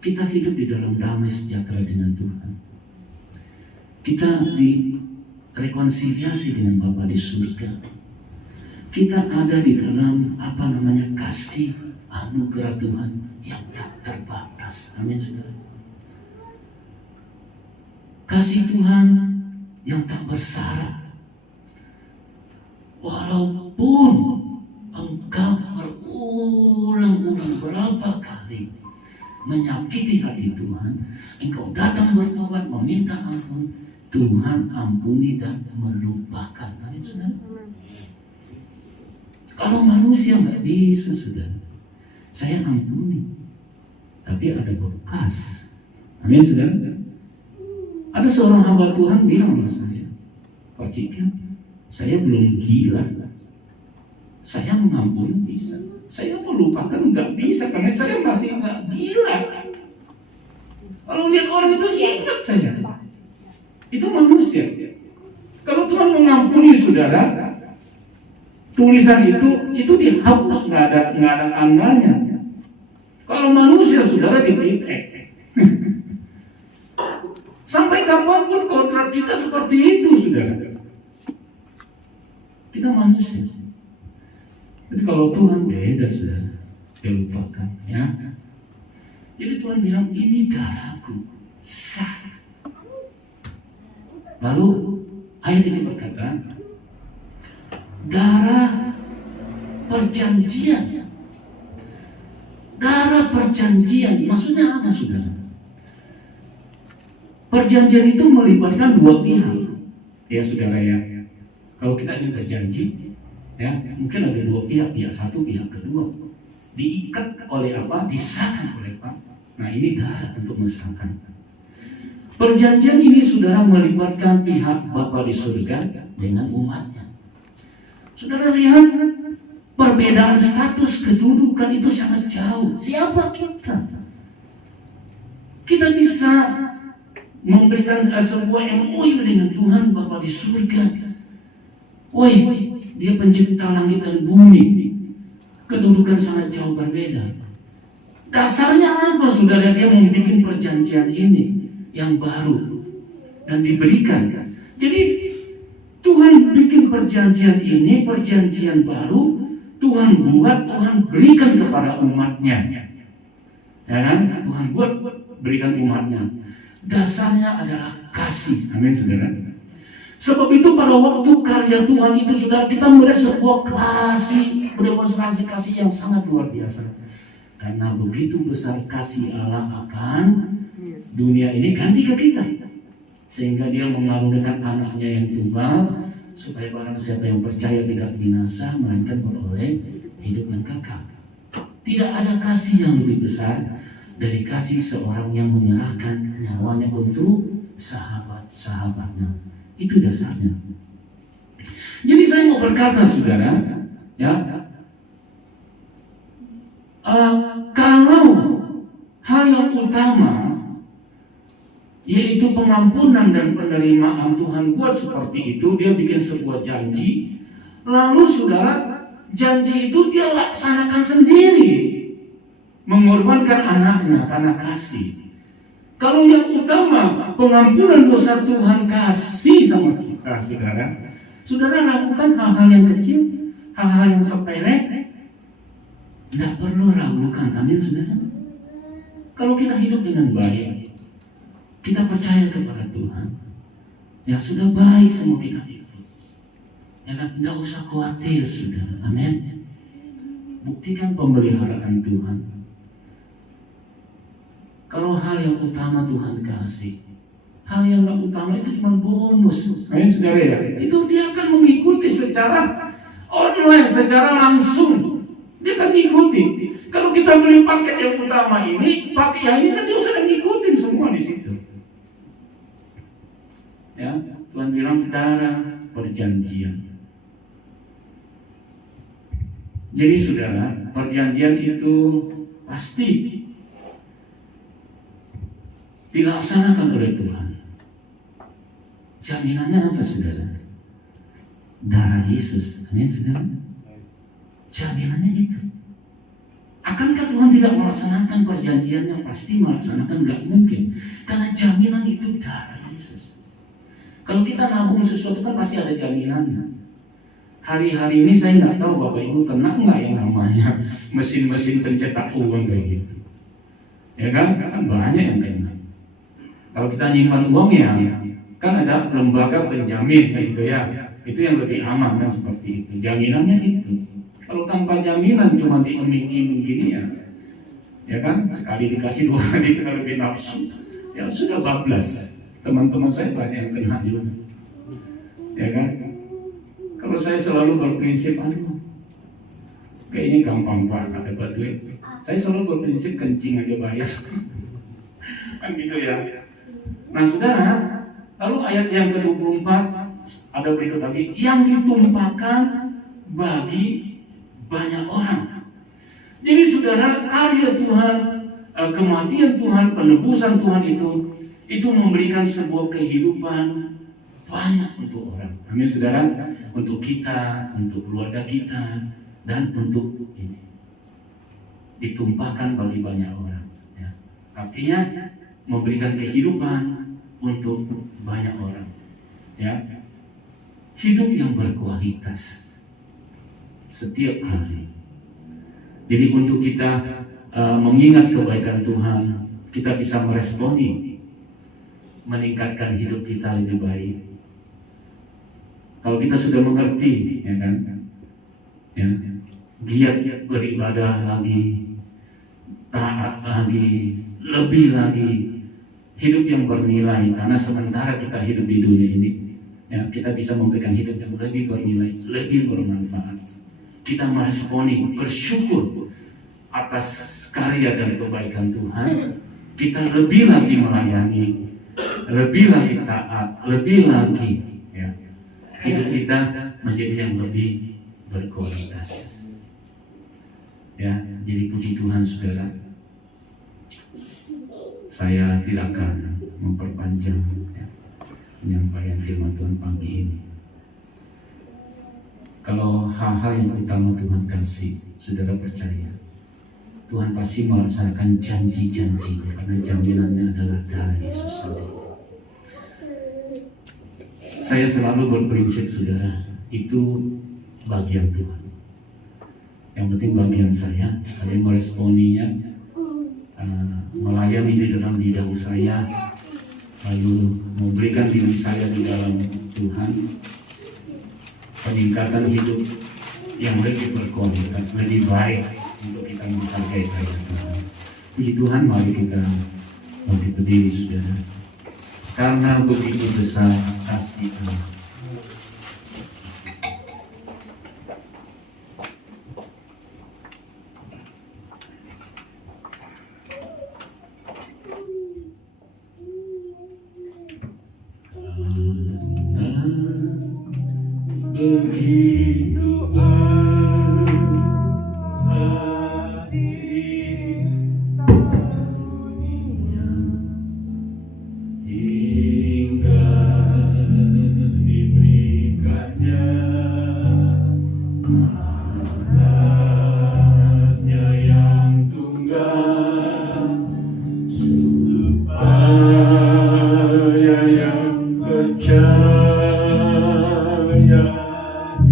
Kita hidup di dalam damai sejahtera dengan Tuhan. Kita direkonsiliasi dengan Bapa di surga. Kita ada di dalam apa namanya kasih anugerah Tuhan yang tak terbatas. Amin, saudara. Kasih Tuhan yang tak bersyarat. Walaupun engkau berulang-ulang berapa kali menyakiti hati Tuhan, engkau datang bertobat meminta ampun, Tuhan ampuni dan melupakan. Amin, saudara. Kalau manusia nggak bisa, saudara. Saya ampuni, tapi ada bekas. Amin, saudara. Ada seorang hamba Tuhan bilang sama saya, Pak Cika, saya belum gila. Saya mengampuni bisa, saya melupakan nggak bisa karena saya masih nggak gila. Kalau lihat orang itu ingat saya, itu manusia. Kalau Tuhan mengampuni, saudara, tulisan itu dihapus, nggak ada tandanya. Kalau manusia, saudara, dititik. Sampai kapanpun kontrak kita seperti itu, saudara. Kita manusia. Jadi kalau Tuhan beda, saudara, dia lupakan, ya. Jadi Tuhan bilang, ini darahku sah. Lalu ayat ini berkata, darah perjanjian. Darah perjanjian, maksudnya apa, saudara? Perjanjian itu melibatkan dua pihak, ya, saudara, ya. Kalau kita ingin berjanji, ya, mungkin ada dua pihak, pihak satu, pihak kedua. diikat oleh apa? Disahkan oleh apa? Nah, ini darah untuk mengesahkan. Perjanjian ini saudara melibatkan pihak Bapa di surga dengan umatnya. Saudara lihat perbedaan status kedudukan itu sangat jauh. Siapa kita? Kita bisa memberikan sebuah MOU dengan Tuhan Bapa di surga. Woi, dia pencipta langit dan bumi. Kedudukan sangat jauh berbeda. Dasarnya apa saudara? Dia membuat perjanjian ini yang baru dan diberikan. Jadi Tuhan bikin perjanjian ini, perjanjian baru, Tuhan buat, Tuhan berikan kepada umatnya. Ya kan? Tuhan buat, berikan umatnya. Dasarnya adalah kasih. Amin saudara. Sebab itu pada waktu karya Tuhan itu saudara, kita melihat sebuah kasih, demonstrasi kasih yang sangat luar biasa. Karena begitu besar kasih Allah akan dunia ini, ganti ke kita. Sehingga dia mengaruniakan anaknya yang tunggal, supaya barang siapa yang percaya tidak binasa, melainkan beroleh hidup yang kekal. Tidak ada kasih yang lebih besar dari kasih seorang yang menyerahkan nyawanya untuk sahabat-sahabatnya. Itu dasarnya. Jadi saya mau berkata saudara, ya, kalau hal yang utama yaitu pengampunan dan penerimaan Tuhan buat seperti itu, dia bikin sebuah janji, lalu saudara, janji itu dia laksanakan sendiri, mengorbankan anaknya karena kasih. Kalau yang utama pengampunan dosa, Tuhan kasih sama kita, saudara. Saudara lakukan hal-hal yang kecil, hal-hal yang sepele, tidak perlu ragukan. Amin saudara. Kalau kita hidup dengan baik, kita percaya kepada Tuhan, ya sudah baik semua kita itu. Ya kan, tidak usah khawatir saudara. Amin. Buktikan pemeliharaan Tuhan. Kalau hal yang utama Tuhan kasih, hal yang tidak utama itu cuma bonus. Amin saudara ya. Itu dia akan mengikuti secara online, secara langsung. Dia akan mengikuti. Kalau kita beli paket yang utama ini, paket yang ini kan dia sudah ngikutin semua di situ. Ya, Tuhan bilang darah perjanjian. Jadi saudara, perjanjian itu pasti dilaksanakan oleh Tuhan. Jaminannya apa saudara? Darah Yesus. Amin saudara. Jaminannya itu. Akankah Tuhan tidak melaksanakan perjanjiannya? Pasti melaksanakan, nggak mungkin. Karena jaminan itu darah Yesus. Kalau kita nabung sesuatu kan pasti ada jaminannya. Hari-hari ini saya nggak tahu Bapak Ibu kena nggak yang namanya mesin-mesin pencetak uang kayak gitu. Ya kan banyak yang kena. Kalau kita nyimpan uang ya kan ada lembaga penjamin gitu ya. Itu yang lebih aman kan seperti itu. Jaminannya itu. Kalau tanpa jaminan cuma diiming-iming gini ya kan sekali dikasih dua kali kita lebih nafsu, ya sudah bablas. Teman-teman saya banyak yang kena juga, ya kan. Kalau saya selalu berprinsip, kayaknya gampang banget dapat duit. Saya selalu berprinsip kencing aja bayar, kan gitu ya. Nah saudara, lalu ayat yang ke-24 ada berikut lagi, yang ditumpahkan bagi banyak orang. Jadi saudara, karya Tuhan, kematian Tuhan, penebusan Tuhan itu memberikan sebuah kehidupan banyak untuk orang. Amin saudara, untuk kita, untuk keluarga kita, dan untuk ini ditumpahkan bagi banyak orang. Ya. Artinya memberikan kehidupan untuk banyak orang. Ya. Hidup yang berkualitas setiap hari. Jadi untuk kita mengingat kebaikan Tuhan, kita bisa meresponi, meningkatkan hidup kita lebih baik. Kalau kita sudah mengerti, ya kan, ya, giat beribadah lagi, taat lagi, lebih lagi, hidup yang bernilai. Karena sementara kita hidup di dunia ini, ya, kita bisa memberikan hidup yang lebih bernilai, lebih bermanfaat. Kita meresponi, bersyukur atas karya dan kebaikan Tuhan, kita lebih lagi melayani, lebih lagi taat, lebih lagi ya, hidup kita menjadi yang lebih berkualitas. Ya, jadi puji Tuhan saudara. Saya tidak akan memperpanjang ya, penyampaian firman Tuhan pagi ini. Kalau hal-hal yang utama Tuhan kasih, saudara percaya, Tuhan pasti melaksanakan janji-janji, karena jaminannya adalah dari Yesus sendiri. Saya selalu berprinsip saudara, itu bagian Tuhan. Yang penting bagian saya meresponinya, melayani di dalam bidang saya, lalu memberikan diri saya di dalam Tuhan, peningkatan hidup yang lebih berkualitas, lebih baik untuk kita menghargai karya Tuhan. Puji Tuhan, mari kita berdiri saudara, karena begitu besar kasih Allah. Begitu berarti dunia hingga diberikannya anaknya yang tunggal, supaya yang percaya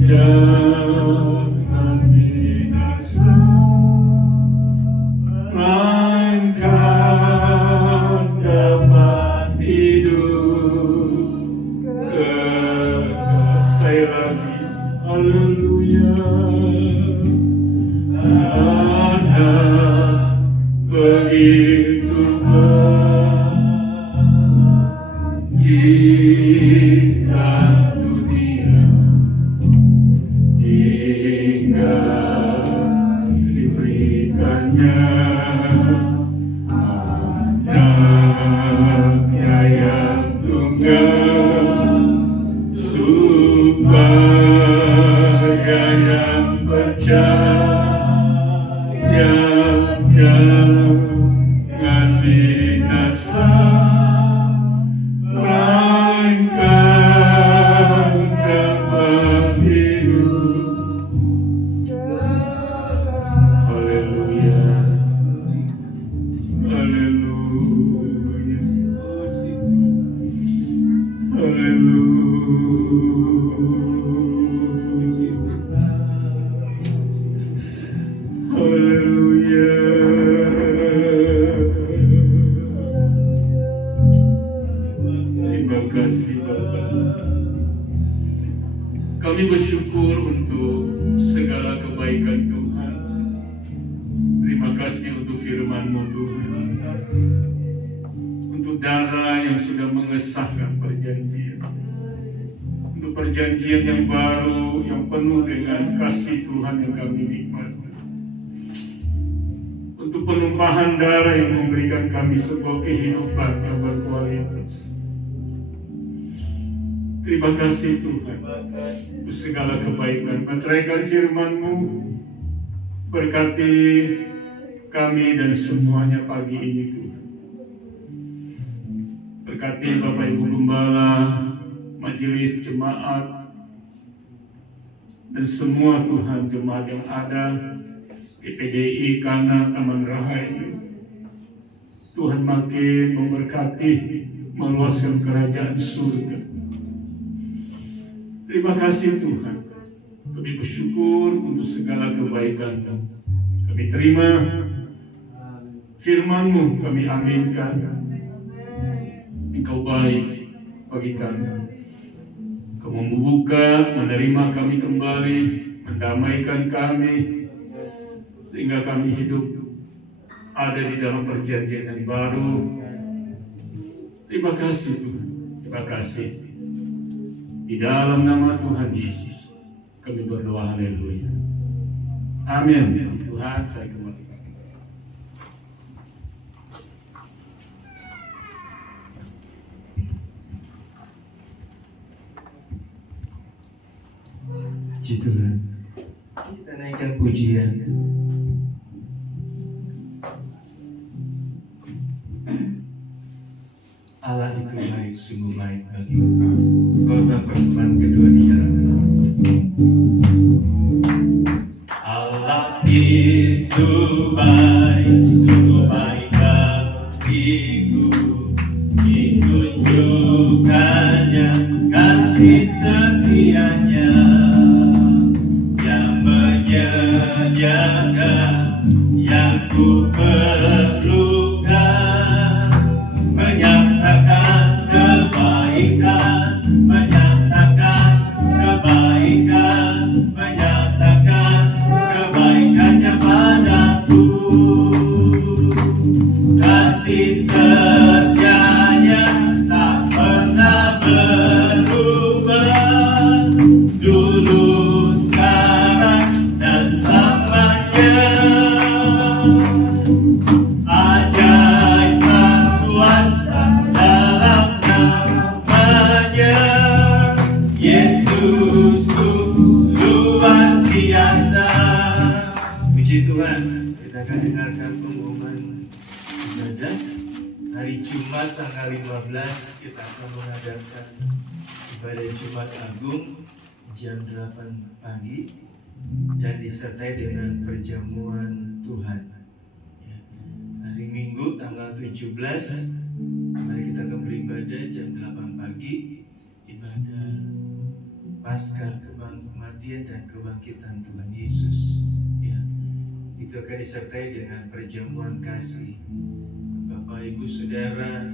jangan binasa, melainkan dapat hidup kekal. Sekali lagi, haleluya. Karena begitu mencintai dunia hingga diberikannya anaknya yang tunggal, supaya yang percaya jangan binasa, melainkan dapat hidup. Haleluya, haleluya, haleluya, haleluya. Terima kasih Bapa. Kami bersyukur untuk segala kebaikan Tuhan. Terima kasih untuk firman-Mu Tuhan, untuk darah yang sudah mengesahkan perjanjian, untuk perjanjian yang baru, yang penuh dengan kasih Tuhan yang kami nikmati, untuk penumpahan darah yang memberikan kami sebuah kehidupan yang berkualitas. Terima kasih Tuhan untuk segala kebaikan. Meteraikan firman-Mu, berkati kami dan semuanya pagi ini Tuhan. Berkati Bapak Ibu Gembala, majelis jemaat, dan semua Tuhan jemaat yang ada di PDI Kana Taman Rahayu. Tuhan makin memberkati, meluaskan kerajaan surga. Terima kasih Tuhan. Kami bersyukur untuk segala kebaikan-Mu. Kami terima firman-Mu, kami aminkan. Engkau baik bagi kami. Engkau membuka, menerima kami kembali, mendamaikan kami, sehingga kami hidup ada di dalam perjanjian yang baru. Terima kasih Tuhan. Terima kasih. Di dalam nama Tuhan Yesus kami berdoa, haleluya. Amin. Tuhan, saya kembali. Puji Tuhan. Kita naikkan pujian. Allah itu baik, sungguh baik bagimu. Korban persembahan kedua dijalankan. Allah itu baik, sungguh baik bagiku. Ditunjukkannya kasih setianya yang menyediakan yang ku perlukan, menyatakan kebaikan, menyatakan kebaikan, menyatakan kebaikannya padaku. Kasih setianya tak pernah berubah, dulu, sekarang, dan selamanya. Ajaib dan kuasa dalam namanya. Yesus luar biasa. Puji Tuhan. Kita akan dengarkan pengumuman ibadah hari Jumat tanggal 15. Kita akan mengadakan ibadah Jumat Agung jam 8 pagi dan disertai dengan perjamuan Tuhan. Ya. Hari Minggu tanggal 17 mari kita akan beribadah jam 8 pagi, ibadah Paskah kematian dan kebangkitan Tuhan Yesus. Ya. Itu akan disertai dengan perjamuan kasih. Bapak Ibu Saudara,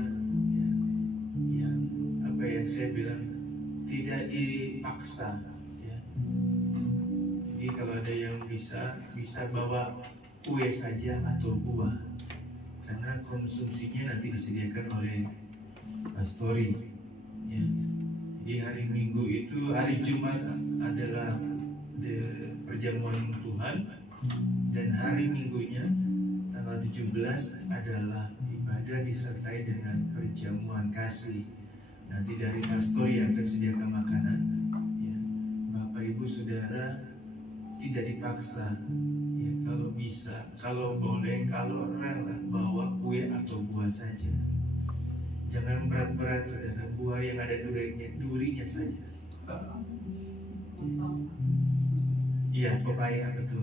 ya, yang saya bilang tidak dipaksa. Ya. Jadi kalau ada yang bisa bawa kue saja atau buah, karena konsumsinya nanti disediakan oleh pastori. Ya. Jadi hari Minggu itu, hari Jumat adalah perjamuan Tuhan, dan hari Minggunya tanggal 17 adalah ibadah disertai dengan perjamuan kasih. Nanti dari pastori yang tersediakan makanan. Ya. Bapak Ibu Saudara tidak dipaksa. Ya, kalau bisa, kalau boleh, kalau rela bawa kue atau buah saja. Jangan berat-berat saudara, buah yang ada durinya saja. Iya, pepaya betul.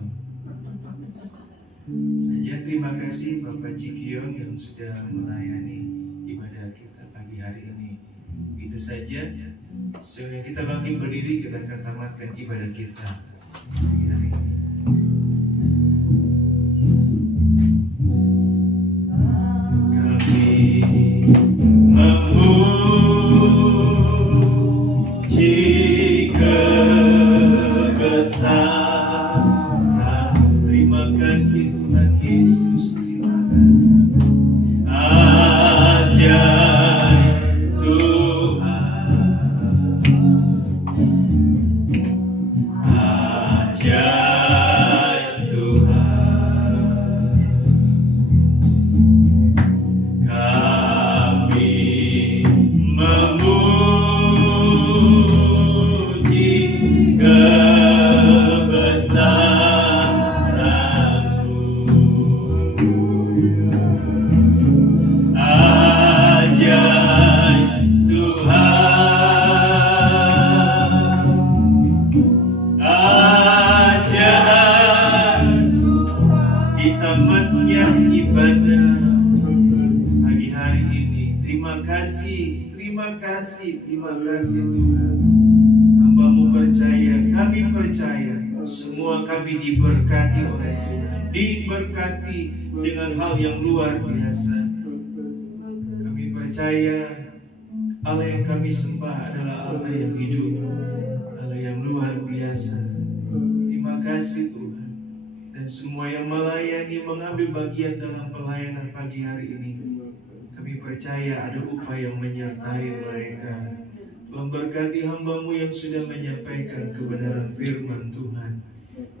Saja terima kasih Bapak Cikiong yang sudah melayani ibadah kita pagi hari ini. Itu saja. Sebelum kita bangkit berdiri, kita akan tamatkan ibadah kita pagi hari ini. Memuji kebesaran. Terima kasih Tuhan Yesus, terima kasih. Ajaib Tuhan, ajaib Tuhan. Kami memuji kebesaran-Mu. Ajaib Tuhan, ajaib. Di tamatnya ibadah pagi hari ini, terima kasih Tuhan. Hamba-Mu percaya, kami percaya, semua kami diberkati oleh Tuhan, diberkati dengan hal yang luar biasa. Kami percaya Allah yang kami sembah adalah Allah yang hidup, Allah yang luar biasa. Terima kasih Tuhan. Dan semua yang melayani, mengambil bagian dalam pelayanan pagi hari ini, kami percaya ada upaya yang menyertai mereka. Tuhan berkati hamba-Mu yang sudah menyampaikan kebenaran firman Tuhan.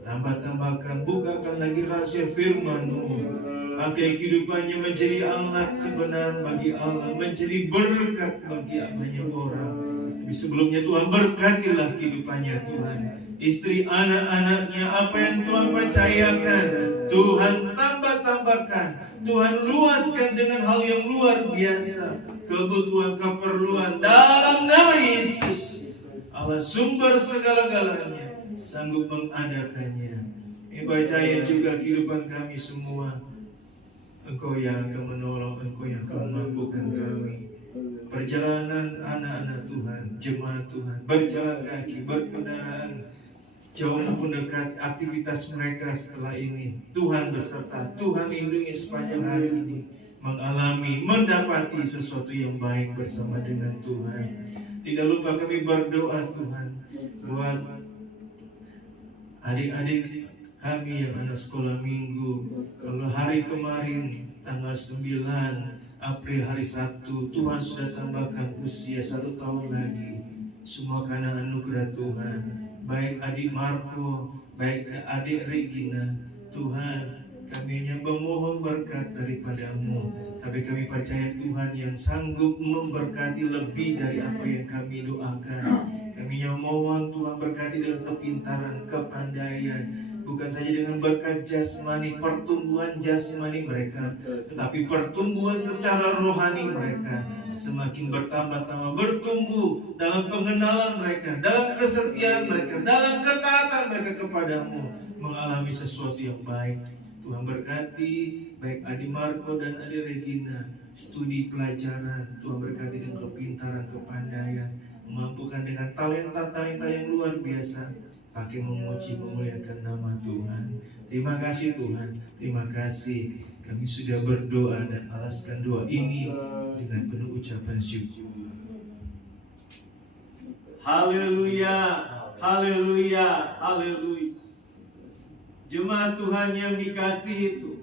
Tambah-tambahkan, bukakan lagi rahasia firman-Mu. Pakai kehidupannya menjadi alat kebenaran bagi Allah, menjadi berkat bagi banyak orang. Tapi sebelumnya Tuhan berkatilah kehidupannya Tuhan. Istri anak-anaknya, apa yang Tuhan percayakan, Tuhan tambah-tambahkan, Tuhan luaskan dengan hal yang luar biasa. Kebutuhan, keperluan dalam nama Yesus, Allah sumber segala-galanya sanggup mengadakannya. Percaya juga kehidupan kami semua, Engkau yang akan menolong, Engkau yang akan memampukan kami. Perjalanan anak-anak Tuhan, jemaat Tuhan, berjalan kaki, berkendaraan jauh maupun dekat, aktivitas mereka setelah ini, Tuhan beserta, Tuhan lindungi sepanjang hari ini, mengalami, mendapati sesuatu yang baik bersama dengan Tuhan. Tidak lupa kami berdoa Tuhan buat adik-adik kami yang anak sekolah minggu. Kalau hari kemarin tanggal 9 April hari Sabtu, Tuhan sudah tambahkan usia 1 tahun lagi. Semua karena anugerah Tuhan. Baik adik Marco, baik adik Regina, Tuhan, kami hanya memohon berkat daripada-Mu. Tapi kami percaya Tuhan yang sanggup memberkati lebih dari apa yang kami doakan. Kami yang mohon Tuhan berkati dengan kepintaran, kepandaian, bukan saja dengan berkat jasmani, pertumbuhan jasmani mereka, tetapi pertumbuhan secara rohani mereka semakin bertambah-tambah, bertumbuh dalam pengenalan mereka, dalam kesetiaan mereka, dalam ketaatan mereka kepadamu, mengalami sesuatu yang baik. Tuhan berkati baik Adi Marco dan Adi Regina, studi pelajaran, Tuhan berkati dengan kepintaran, kepandaian, memampukan dengan talenta-talenta yang luar biasa, pakai memuji, memuliakan nama Tuhan. Terima kasih Tuhan, terima kasih. Kami sudah berdoa dan alaskan doa ini dengan penuh ucapan syukur. Haleluya, haleluya, haleluya. Jemaat Tuhan yang dikasihi itu,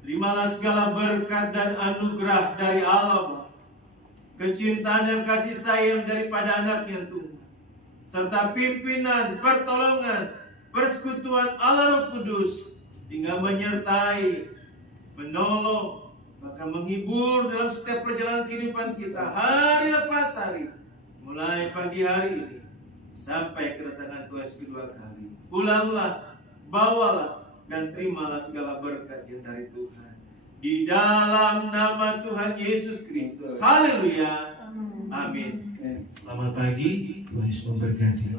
terimalah segala berkat dan anugerah dari Allah, kecintaan dan kasih sayang daripada anaknya Tuhan, serta pimpinan, pertolongan, persekutuan Allah Roh Kudus, hingga menyertai, menolong, bahkan menghibur dalam setiap perjalanan kehidupan kita, hari lepas hari, mulai pagi hari ini, sampai kedatangan Tuhan kedua kali. Pulanglah, bawalah, dan terimalah segala berkat yang dari Tuhan. Di dalam nama Tuhan Yesus Kristus. Haleluya. Amin. Selamat pagi, Tuhan Yesus memberkati.